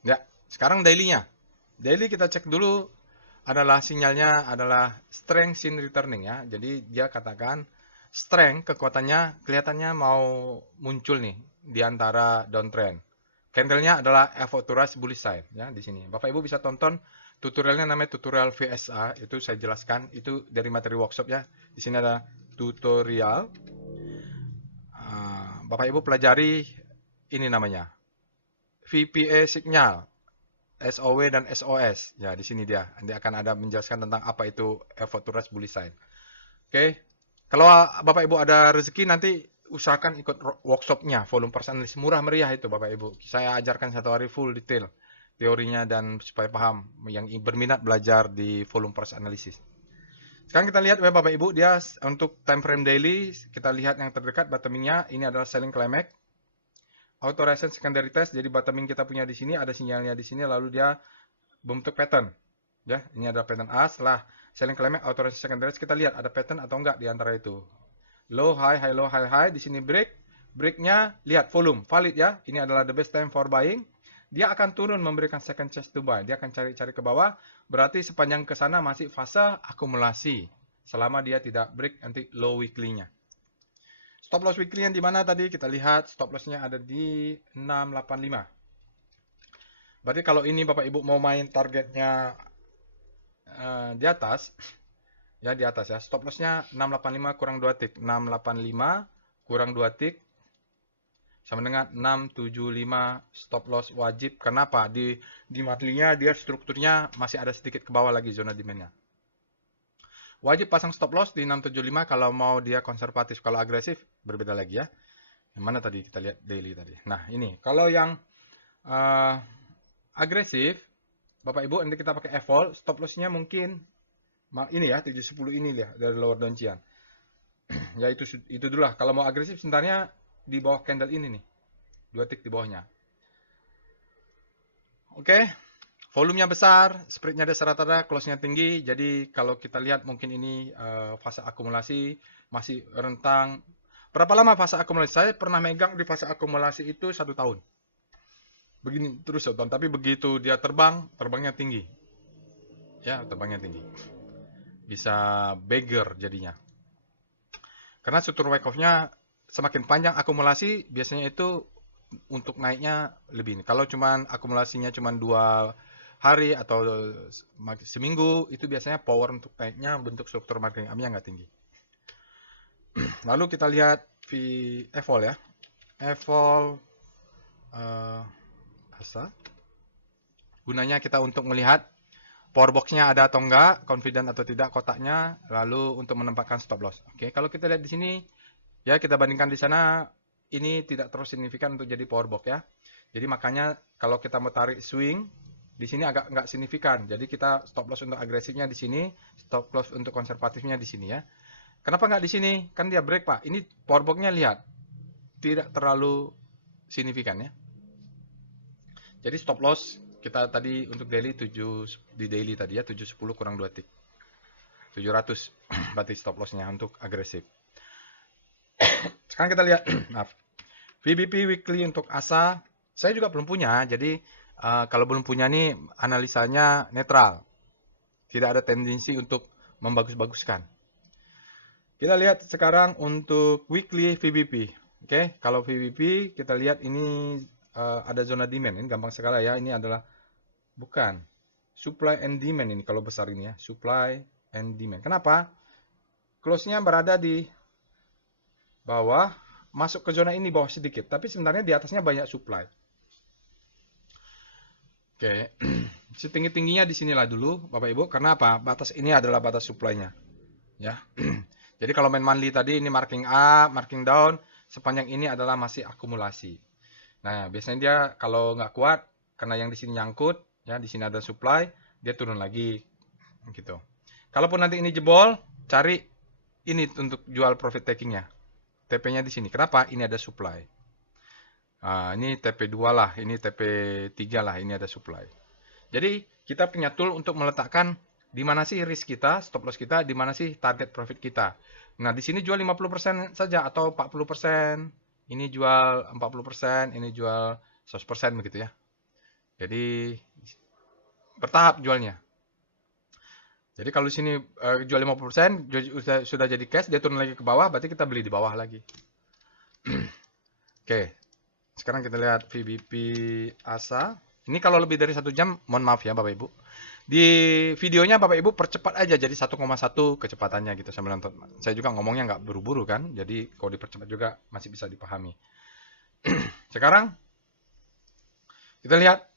Ya, sekarang daily-nya. Daily kita cek dulu adalah sinyalnya adalah strength in returning ya. Jadi dia katakan strength kekuatannya kelihatannya mau muncul nih di antara downtrend. Candle-nya adalah effort to rise bullish side ya di sini. Bapak Ibu bisa tonton tutorialnya, namanya tutorial VSA, itu saya jelaskan itu dari materi workshop ya. Di sini ada tutorial. Bapak Ibu pelajari ini namanya VPA signal, SOW dan SOS. Ya, di sini dia. Nanti akan ada menjelaskan tentang apa itu effort to rise bullish side. Oke. Kalau Bapak Ibu ada rezeki nanti usahakan ikut workshopnya, volume price analysis, murah meriah itu Bapak Ibu. Saya ajarkan 1 hari full detail teorinya dan supaya paham yang berminat belajar di volume price analysis. Sekarang kita lihat ya Bapak Ibu, dia untuk time frame daily, kita lihat yang terdekat bottoming-nya, ini adalah selling climax. Authorization secondary test, jadi bottoming kita punya di sini, ada sinyalnya di sini, lalu dia bentuk pattern. Ya, ini ada pattern A, setelah selling climax, authorization secondary test, kita lihat ada pattern atau enggak di antara itu. Low, high, high, low, high, high, di sini break. Breaknya, lihat volume, valid ya. Ini adalah the best time for buying. Dia akan turun memberikan second chance to buy. Dia akan cari-cari ke bawah. Berarti sepanjang ke sana masih fase akumulasi. Selama dia tidak break nanti low weekly-nya. Stop loss weekly yang di mana tadi? Kita lihat stop loss-nya ada di 685. Berarti kalau ini Bapak Ibu mau main targetnya di atas, ya di atas ya. Stop loss-nya 685 kurang 2 tick. 685 kurang 2 tick sama dengan 675 stop loss wajib. Kenapa? Di monthly-nya dia strukturnya masih ada sedikit ke bawah lagi zona demand-nya. Wajib pasang stop loss di 675 kalau mau dia konservatif. Kalau agresif berbeda lagi ya. Yang mana tadi kita lihat daily tadi. Nah, ini kalau yang agresif Bapak Ibu nanti kita pakai evol, stop loss-nya mungkin ini ya 710 ini ya dari lower downchian. Ya itu dulu lah. Kalau mau agresif sebenarnya di bawah candle ini nih. 2 tick di bawahnya. Oke. Volumenya besar, spreadnya dasar rata-rata, close-nya tinggi. Jadi kalau kita lihat mungkin ini fase akumulasi masih rentang. Berapa lama fase akumulasi? Saya pernah megang di fase akumulasi itu 1 tahun. Begini terus 1 tahun. Tapi begitu dia terbang, terbangnya tinggi. Ya, terbangnya tinggi. Bisa beggar jadinya. Karena struktur wake off-nya semakin panjang akumulasi, biasanya itu untuk naiknya lebih. Kalau cuman akumulasinya cuman 2 hari atau seminggu, itu biasanya power untuk naiknya bentuk struktur marketing armnya nggak tinggi. Lalu kita lihat evol ya. Evol ASA. Gunanya kita untuk melihat power box-nya ada atau enggak, confident atau tidak kotaknya, lalu untuk menempatkan stop loss. Oke, kalau kita lihat di sini, ya kita bandingkan di sana, ini tidak terlalu signifikan untuk jadi power box ya. Jadi makanya kalau kita mau tarik swing, di sini agak nggak signifikan. Jadi kita stop loss untuk agresifnya di sini, stop loss untuk konservatifnya di sini ya. Kenapa nggak di sini? Kan dia break Pak. Ini power box-nya lihat, tidak terlalu signifikan ya. Jadi stop loss kita tadi untuk daily 7 di daily tadi ya 710 kurang 2 tick. 700 berarti stop loss-nya untuk agresif. Sekarang kita lihat maaf. VBP weekly untuk ASA saya juga belum punya. Jadi kalau belum punya nih analisanya netral. Tidak ada tendensi untuk membagus-baguskan. Kita lihat sekarang untuk weekly VBP. Oke, kalau VBP kita lihat ini ada zona demand. Ini gampang sekali ya. Ini adalah bukan supply and demand ini kalau besar ini ya. Supply and demand. Kenapa? Close-nya berada di bawah, masuk ke zona ini bawah sedikit. Tapi sebenarnya di atasnya banyak supply. Oke, setinggi-tingginya di sinilah dulu Bapak Ibu. Karena apa? Batas ini adalah batas supply-nya. Ya. Jadi kalau main monthly tadi ini marking up, marking down, sepanjang ini adalah masih akumulasi. Nah, biasanya dia kalau nggak kuat, karena yang di sini nyangkut, ya di sini ada supply, dia turun lagi, gitu. Kalaupun nanti ini jebol, cari ini untuk jual profit takingnya. TP-nya di sini. Kenapa? Ini ada supply. Nah, ini TP2 lah, ini TP3 lah, ini ada supply. Jadi kita punya tool untuk meletakkan di mana sih risk kita, stop loss kita, di mana sih target profit kita. Nah, di sini jual 50% saja atau 40%. Ini jual 40%, ini jual 100% begitu ya. Jadi bertahap jualnya. Jadi kalau di sini jual 50%, sudah jadi cash, dia turun lagi ke bawah, berarti kita beli di bawah lagi. Oke. Sekarang kita lihat VBP ASA. Ini kalau lebih dari 1 jam, mohon maaf ya Bapak Ibu. Di videonya Bapak Ibu percepat aja jadi 1,1 kecepatannya gitu sambil nonton. Saya juga ngomongnya nggak buru-buru kan, jadi kalau dipercepat juga masih bisa dipahami. Sekarang kita lihat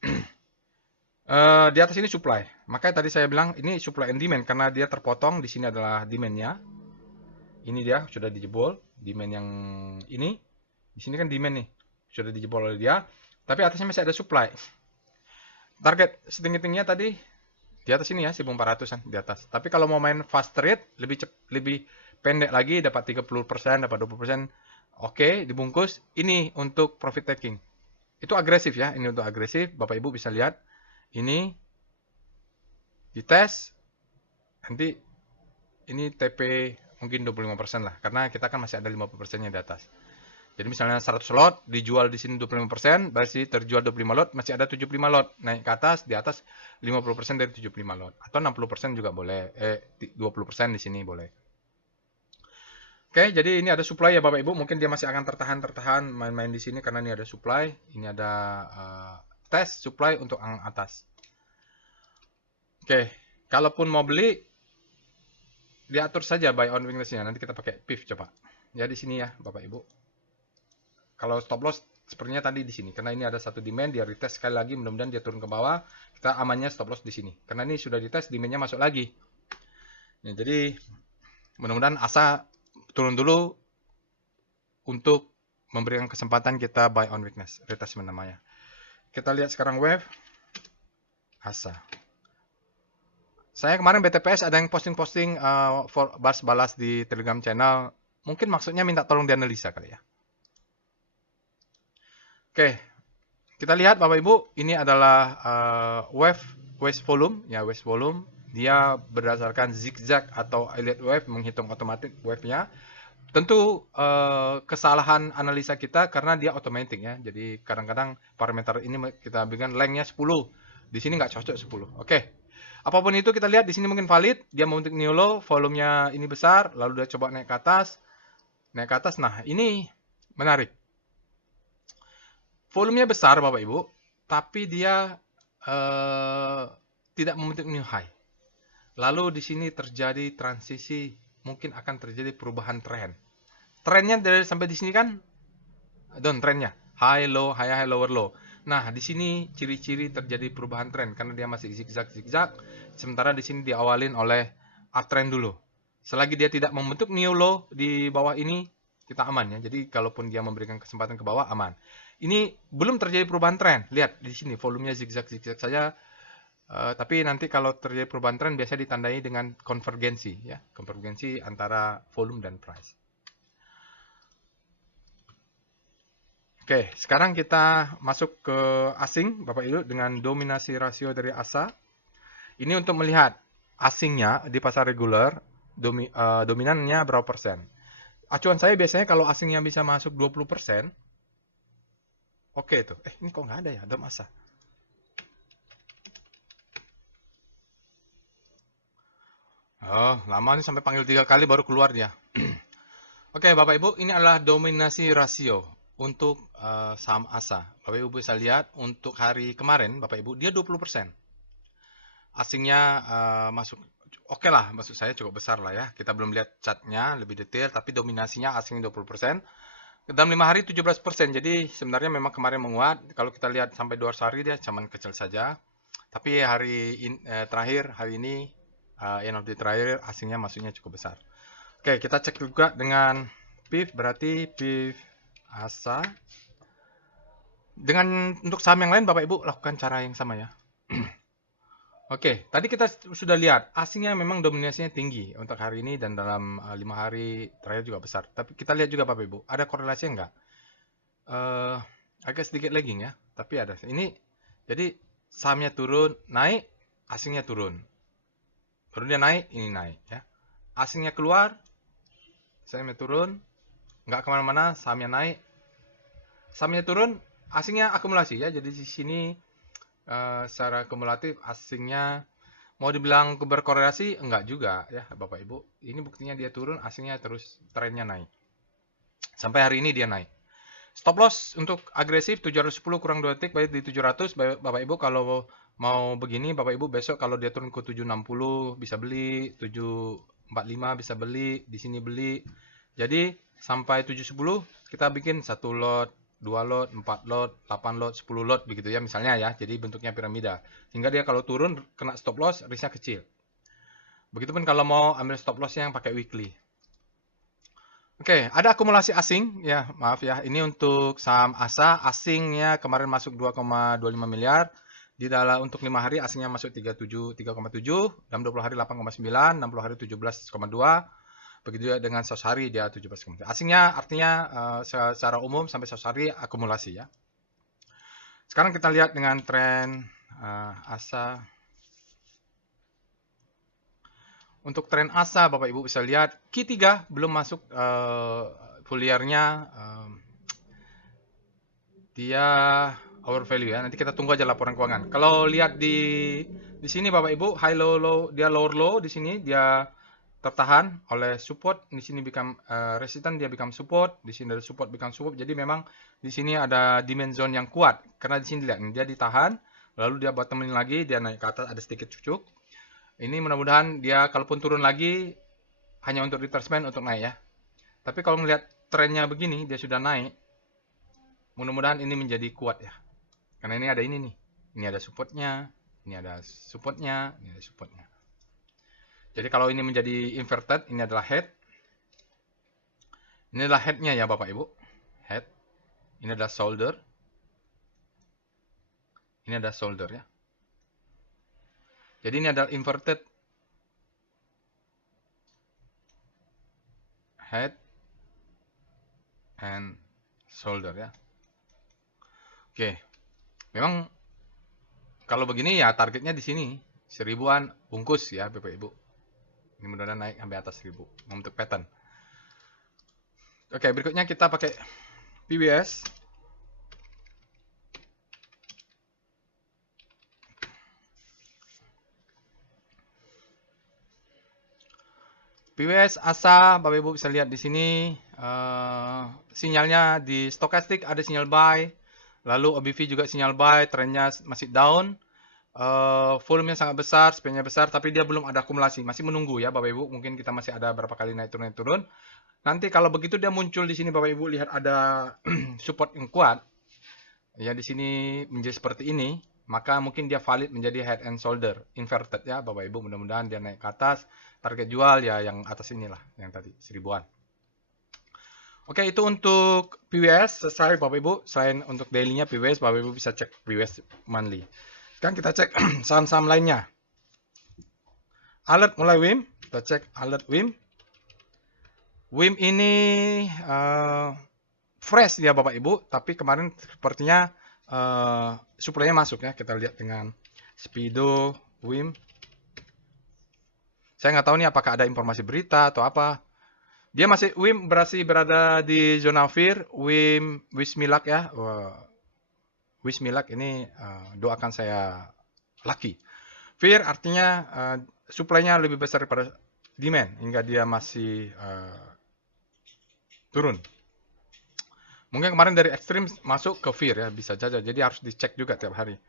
di atas ini supply. Makanya tadi saya bilang ini supply and demand karena dia terpotong. Di sini adalah demand-nya. Ini dia sudah dijebol, demand yang ini. Di sini kan demand nih, sudah dijebol oleh dia. Tapi atasnya masih ada supply. Target setinggi-tingginya tadi di atas ini ya 1400-an di atas. Tapi kalau mau main fast trade lebih pendek lagi dapat 30%, dapat 20%. Oke, dibungkus. Ini untuk profit taking. Itu agresif ya, ini untuk agresif. Bapak Ibu bisa lihat. Ini dites. Nanti ini TP mungkin 25% lah karena kita kan masih ada 50%-nya di atas. Jadi misalnya 100 lot dijual di sini 25%, berarti terjual 25 lot, masih ada 75 lot. Naik ke atas, di atas 50% dari 75 lot. Atau 60% juga boleh, 20% di sini boleh. Oke, jadi ini ada supply ya Bapak Ibu. Mungkin dia masih akan tertahan main-main di sini karena ini ada supply. Ini ada tes supply untuk yang atas. Oke, kalaupun mau beli, diatur saja buy on weakness-nya. Nanti kita pakai PIF coba. Ya di sini ya Bapak Ibu. Kalau stop loss sepertinya tadi di sini karena ini ada satu demand, dia retest sekali lagi, mudah-mudahan dia turun ke bawah, kita amannya stop loss di sini karena ini sudah dites, demandnya masuk lagi. Nah, jadi mudah-mudahan ASA turun dulu untuk memberikan kesempatan kita buy on weakness, retestment namanya. Kita lihat sekarang wave ASA. Saya kemarin BTPS ada yang posting-posting balas di Telegram channel, mungkin maksudnya minta tolong dianalisa kali ya. Oke, kita lihat Bapak Ibu, ini adalah wave waist volume, ya waist volume, dia berdasarkan zigzag atau Elliott wave, menghitung otomatis wave-nya. Tentu kesalahan analisa kita karena dia automatic ya. Jadi kadang-kadang parameter ini kita berikan length-nya 10. Di sini nggak cocok 10. Oke. Apapun itu kita lihat di sini mungkin valid. Dia membentuk new low, volumenya ini besar, lalu dia coba naik ke atas. Naik ke atas. Nah, ini menarik. Volumenya besar Bapak Ibu, tapi dia tidak membentuk new high. Lalu di sini terjadi transisi, mungkin akan terjadi perubahan tren. Trennya dari sampai di sini kan down trennya, high low, high high, lower low. Nah, di sini ciri-ciri terjadi perubahan tren karena dia masih zigzag zigzag. Sementara di sini diawalin oleh uptrend dulu. Selagi dia tidak membentuk new low di bawah ini, kita aman ya. Jadi kalaupun dia memberikan kesempatan ke bawah, aman. Ini belum terjadi perubahan tren. Lihat di sini volumenya zigzag zigzag saja. Tapi nanti kalau terjadi perubahan tren biasa ditandai dengan konvergensi ya, konvergensi antara volume dan price. Oke, sekarang kita masuk ke asing Bapak Ibu dengan dominasi rasio dari ASA. Ini untuk melihat asingnya di pasar reguler dominannya berapa persen. Acuan saya biasanya kalau asingnya bisa masuk 20%, oke tuh. Ini kok nggak ada ya dom ASA. Oh, lama nih sampai panggil 3 kali baru keluar dia. Oke, Bapak Ibu, ini adalah dominasi rasio untuk saham ASA. Bapak Ibu bisa lihat untuk hari kemarin, Bapak Ibu, dia 20%. Asingnya masuk, oke lah, maksud saya cukup besar lah ya. Kita belum lihat chartnya lebih detail, tapi dominasinya asing 20%. Dalam 5 hari 17%, jadi sebenarnya memang kemarin menguat. Kalau kita lihat sampai 200 hari dia cuman kecil saja. Tapi hari terakhir, hari ini, end of the terakhir, asingnya masuknya cukup besar. Oke, kita cek juga dengan PIF, berarti PIF ASA. Dengan untuk saham yang lain, Bapak Ibu lakukan cara yang sama ya. Oke, tadi kita sudah lihat asingnya memang dominasinya tinggi untuk hari ini dan dalam 5 hari terakhir juga besar. Tapi kita lihat juga Bapak Ibu, ada korelasi enggak? Agak sedikit lagging ya, tapi ada. Ini jadi sahamnya turun, naik, asingnya turun. Baru dia naik, ini naik ya. Asingnya keluar, sahamnya turun, nggak kemana-mana, sahamnya naik, sahamnya turun, asingnya akumulasi ya. Jadi di sini secara kumulatif asingnya mau dibilang berkorelasi enggak juga ya Bapak Ibu. Ini buktinya dia turun, asingnya terus trennya naik. Sampai hari ini dia naik. Stop loss untuk agresif 710 kurang 2 detik baik di 700. Bapak Ibu kalau mau begini Bapak Ibu besok kalau dia turun ke 760 bisa beli, 745 bisa beli, di sini beli. Jadi sampai 710 kita bikin 1 lot, 2 lot, 4 lot, 8 lot, 10 lot begitu ya misalnya ya. Jadi bentuknya piramida. Sehingga dia kalau turun kena stop loss risknya kecil. Begitupun kalau mau ambil stop loss yang pakai weekly. Oke, ada akumulasi asing ya, maaf ya. Ini untuk saham ASA, asingnya kemarin masuk 2,25 miliar. Di dalam untuk 5 hari asingnya masuk 3,7, dalam 20 hari 8,9, 60 hari 17,2. Begitu juga dengan 100 hari dia 17,3. Asingnya artinya secara umum sampai 100 hari akumulasi ya. Sekarang kita lihat dengan tren ASA. Untuk tren ASA Bapak Ibu bisa lihat Q3 belum masuk full year-nya, dia overvalue ya. Nanti kita tunggu aja laporan keuangan. Kalau lihat di sini Bapak Ibu high low low, dia lower low di sini dia tertahan oleh support, di sini become resistance, dia become support, di sini dari support become support. Jadi memang di sini ada demand zone yang kuat karena di sini lihat dia ditahan, lalu dia bottoming lagi, dia naik ke atas ada sedikit cucuk. Ini mudah-mudahan dia kalaupun turun lagi hanya untuk retracement untuk naik ya. Tapi kalau melihat trennya begini, dia sudah naik. Mudah-mudahan ini menjadi kuat ya. Karena ini ada ini nih. Ini ada supportnya, ini ada supportnya, ini ada supportnya. Jadi kalau ini menjadi inverted, ini adalah head. Ini adalah headnya ya Bapak Ibu. Head. Ini adalah shoulder. Ini adalah shoulder ya. Jadi ini adalah inverted head and shoulder ya. Oke. Memang Kalau begini ya targetnya di sini 1000-an bungkus ya Bapak Ibu. Ini mudah-mudahan naik sampai atas 1000 untuk pattern. Oke, berikutnya kita pakai PWS. PWS ASA, Bapak Ibu bisa lihat di sini sinyalnya di stokastik ada sinyal buy, lalu OBV juga sinyal buy, trennya masih down, volumenya sangat besar, span-nya besar, tapi dia belum ada akumulasi, masih menunggu ya Bapak Ibu. Mungkin kita masih ada berapa kali naik turun. Nanti kalau begitu dia muncul di sini Bapak Ibu lihat ada support yang kuat, ya di sini menjadi seperti ini. Maka mungkin dia valid menjadi head and shoulder inverted ya Bapak Ibu. Mudah-mudahan dia naik ke atas. Target jual ya yang atas inilah, yang tadi 1000-an. Oke, itu untuk PWS selesai Bapak Ibu. Selain untuk daily-nya PWS, Bapak Ibu bisa cek PWS monthly. Sekarang kita cek saham-saham lainnya. Alert mulai WIM. Kita cek alert WIM. WIM ini fresh ya Bapak Ibu, tapi kemarin sepertinya supply-nya masuk ya. Kita lihat dengan Speedo WIM. Saya nggak tahu nih apakah ada informasi berita atau apa. Dia masih WIM berada di zona fear. WIM Wismilak ya. Wismilak ini doakan saya lucky. Fear artinya supply-nya lebih besar daripada demand hingga dia masih turun. Mungkin kemarin dari ekstrim masuk ke fear ya, bisa saja. Jadi harus dicek juga tiap hari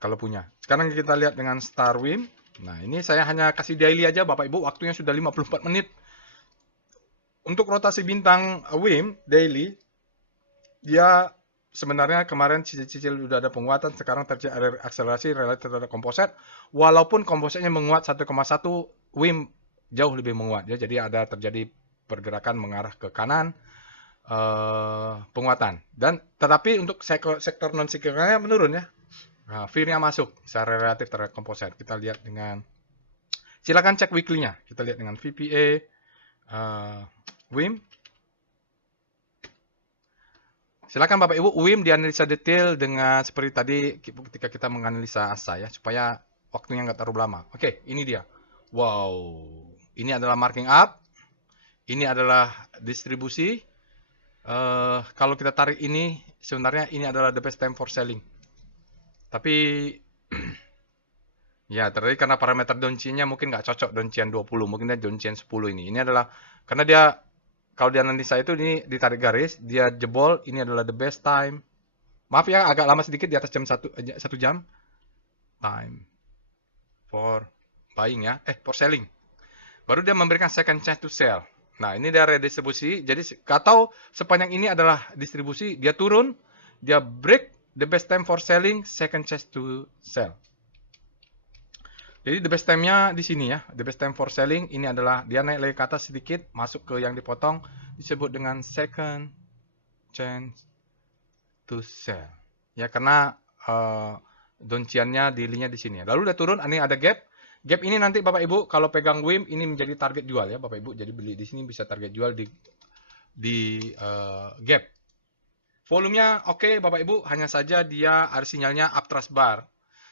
kalau punya. Sekarang kita lihat dengan Star WIM. Nah, ini saya hanya kasih daily aja Bapak Ibu, waktunya sudah 54 menit. Untuk rotasi bintang WIM daily, dia sebenarnya kemarin cicil-cicil udah ada penguatan, sekarang terjadi ada akselerasi relatif terhadap komposit. Walaupun kompositnya menguat 1,1, WIM jauh lebih menguat ya. Jadi ada terjadi pergerakan mengarah ke kanan, penguatan. Dan tetapi untuk sektor non siklonnya menurun ya. Nah, fear-nya masuk secara relatif terhadap komposit. Kita lihat dengan, silakan cek weekly-nya. Kita lihat dengan VPA, WIM. Silakan Bapak Ibu, WIM dianalisa detail dengan seperti tadi ketika kita menganalisa ASA ya, supaya waktunya nggak terlalu lama. Oke, ini dia. Wow, ini adalah marking up. Ini adalah distribusi. Kalau kita tarik ini, sebenarnya ini adalah the best time for selling. Tapi ya terjadi karena parameter downtrendnya mungkin nggak cocok downtrend 20, mungkin dia downtrend 10 ini. Ini adalah karena dia kalau di analisa itu ini ditarik garis, dia jebol, ini adalah the best time. Maaf ya agak lama sedikit di atas jam 1 jam. Time for buying ya, for selling. Baru dia memberikan second chance to sell. Nah, ini dia redistribusi. Jadi atau sepanjang ini adalah distribusi, dia turun, dia break the best time for selling, second chance to sell. Jadi the best time-nya di sini ya. The best time for selling ini adalah dia naik lagi ke atas sedikit, masuk ke yang dipotong, disebut dengan second chance to sell. Ya karena donciannya dealnya di sini. Lalu dia turun, ini ada gap. Gap ini nanti Bapak Ibu kalau pegang WIM ini menjadi target jual ya Bapak Ibu. Jadi beli di sini bisa target jual di gap. Volumenya oke Bapak Ibu, hanya saja dia ada sinyalnya uptrust bar.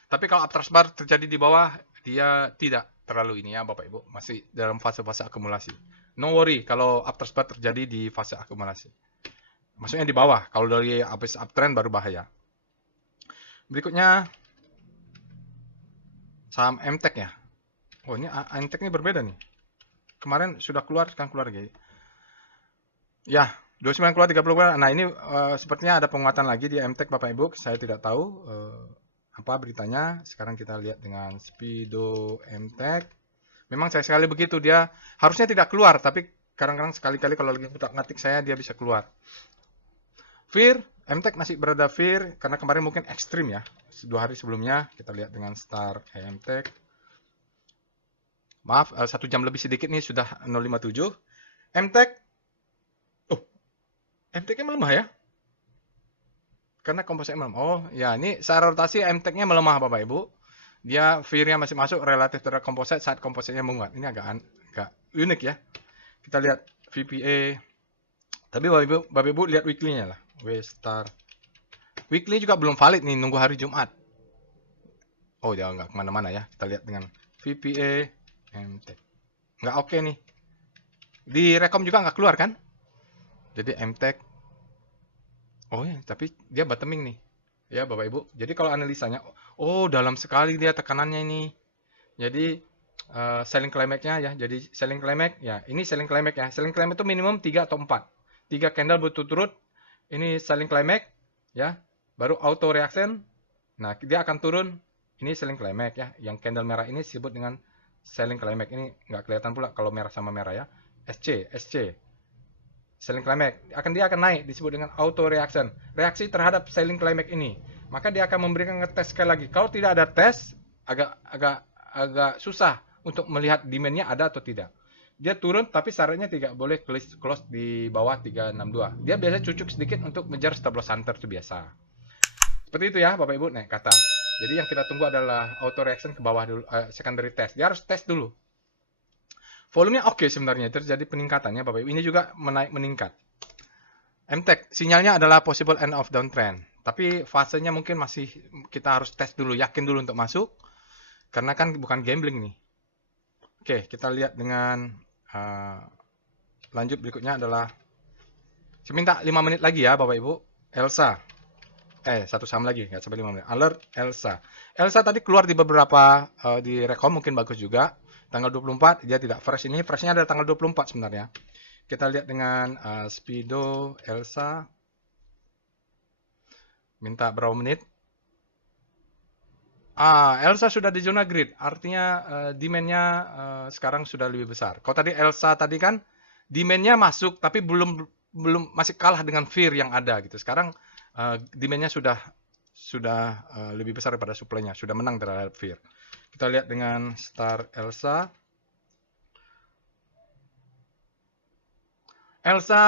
Tapi kalau uptrust bar terjadi di bawah, dia tidak terlalu ini ya Bapak Ibu, masih dalam fase-fase akumulasi. No worry kalau uptrust bar terjadi di fase akumulasi. Maksudnya di bawah, kalau dari habis uptrend baru bahaya. Berikutnya saham MTEK ya. Oh ini MTEK ini berbeda nih. Kemarin sudah keluar, sekarang keluar lagi. Ya, 29 keluar 30 keluar. Nah ini sepertinya ada penguatan lagi di MTEK Bapak Ibu. Saya tidak tahu apa beritanya. Sekarang kita lihat dengan Speedo MTEK. Memang saya sekali begitu, dia harusnya tidak keluar, tapi kadang-kadang sekali-kali kalau lagi ngutak-ngatik saya dia bisa keluar. Fear, MTEK masih berada fear karena kemarin mungkin ekstrim ya. 2 hari sebelumnya kita lihat dengan Star MTEK. Maaf, 1 jam lebih sedikit nih sudah 057. MTEK, MTEK-nya melemah ya? Karena kompositnya melemah. Oh ya, ini secara rotasi MTEK-nya melemah Bapak Ibu. Dia fear-nya masih masuk relatif terhadap komposit saat kompositnya menguat. Ini agak unik ya. Kita lihat VPA. Tapi Bapak Ibu lihat weekly-nya lah. Star. Weekly juga belum valid nih, nunggu hari Jumat. Oh, dia nggak kemana-mana ya. Kita lihat dengan VPA MTech. Nggak oke nih. Di Rekom juga nggak keluar kan? Jadi MTech. Oh ya, tapi dia bottoming nih. Ya, Bapak Ibu. Jadi kalau analisanya, oh dalam sekali dia tekanannya ini. Jadi selling climax-nya ya. Jadi selling climax ya. Ini selling climax ya. Selling climax itu minimum 3 atau 4. 3 candle berturut-turut. Ini selling climax ya. Baru auto reaction. Nah, dia akan turun. Ini selling climax ya. Yang candle merah ini disebut dengan selling climax. Ini nggak kelihatan pula kalau merah sama merah ya. SC. Selling climax. Dia akan naik disebut dengan auto reaction. Reaksi terhadap selling climax ini. Maka dia akan memberikan ngetes sekali lagi. Kalau tidak ada tes, agak susah untuk melihat demand-nya ada atau tidak. Dia turun tapi syaratnya tidak boleh close di bawah 362. Dia biasanya cucuk sedikit untuk mengejar stop loss hunter itu biasa. Seperti itu ya Bapak Ibu, naik ke atas. Jadi yang kita tunggu adalah auto reaction ke bawah dulu, secondary test. Dia harus tes dulu. Volumenya oke sebenarnya, terjadi peningkatannya Bapak Ibu. Ini juga meningkat. MTech, sinyalnya adalah possible end of downtrend. Tapi fasenya mungkin masih kita harus tes dulu, yakin dulu untuk masuk. Karena kan bukan gambling nih. Oke, kita lihat dengan lanjut berikutnya adalah saya minta 5 menit lagi ya Bapak Ibu. Elsa. Satu saham lagi, nggak sampai 5 menit. Alert Elsa. Elsa tadi keluar di beberapa di Rekom mungkin bagus juga. Tanggal 24 dia tidak fresh, ini freshnya ada tanggal 24 sebenarnya. Kita lihat dengan Speedo Elsa. Minta berapa menit? Elsa sudah di zona grid, artinya demand-nya sekarang sudah lebih besar. Kalau tadi Elsa tadi kan demand-nya masuk tapi belum masih kalah dengan fear yang ada gitu. Sekarang demand-nya sudah lebih besar daripada supply-nya, sudah menang terhadap fear. Kita lihat dengan Star Elsa. Elsa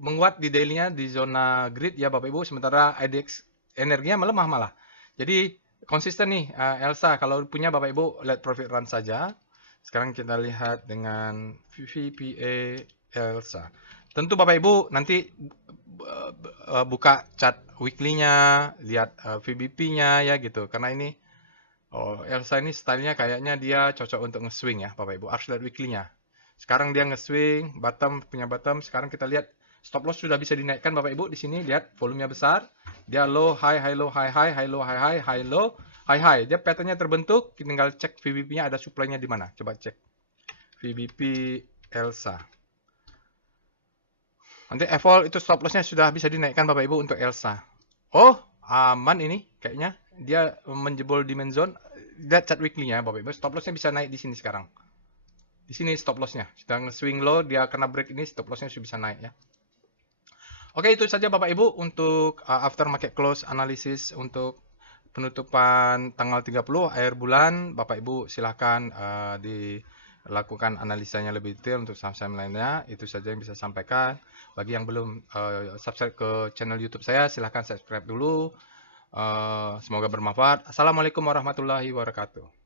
menguat di daily-nya di zona grid ya Bapak Ibu, sementara IDX energinya melemah malah. Jadi konsisten nih Elsa, kalau punya Bapak Ibu let profit run saja. Sekarang kita lihat dengan VPA Elsa. Tentu Bapak Ibu nanti buka chart weekly-nya, lihat VBP-nya ya gitu. Karena ini Elsa ini stylenya kayaknya dia cocok untuk nge-swing ya Bapak Ibu. Harus lihat weekly-nya. Sekarang dia nge-swing, punya bottom. Sekarang kita lihat stop loss sudah bisa dinaikkan Bapak Ibu. Di sini lihat volumenya besar. Dia low, high, high, low, high, high, high, low, high, high, high, low, high, high. Dia patternnya terbentuk. Kita tinggal cek VBP-nya ada supply-nya di mana. Coba cek VBP Elsa. Nanti evol itu stop loss-nya sudah bisa dinaikkan Bapak Ibu untuk Elsa. Oh, aman ini kayaknya. Dia menjebol demand zone. Lihat chart weekly-nya Bapak Ibu. Stop loss-nya bisa naik di sini sekarang. Di sini stop loss-nya. Sedang swing low, dia kena break ini, stop loss-nya sudah bisa naik ya. Oke, itu saja Bapak Ibu untuk after market close analisis untuk penutupan tanggal 30 akhir bulan. Bapak Ibu silahkan dilakukan analisanya lebih detail untuk saham-saham lainnya. Itu saja yang bisa sampaikan. Bagi yang belum subscribe ke channel YouTube saya, silahkan subscribe dulu. Semoga bermanfaat. Assalamualaikum warahmatullahi wabarakatuh.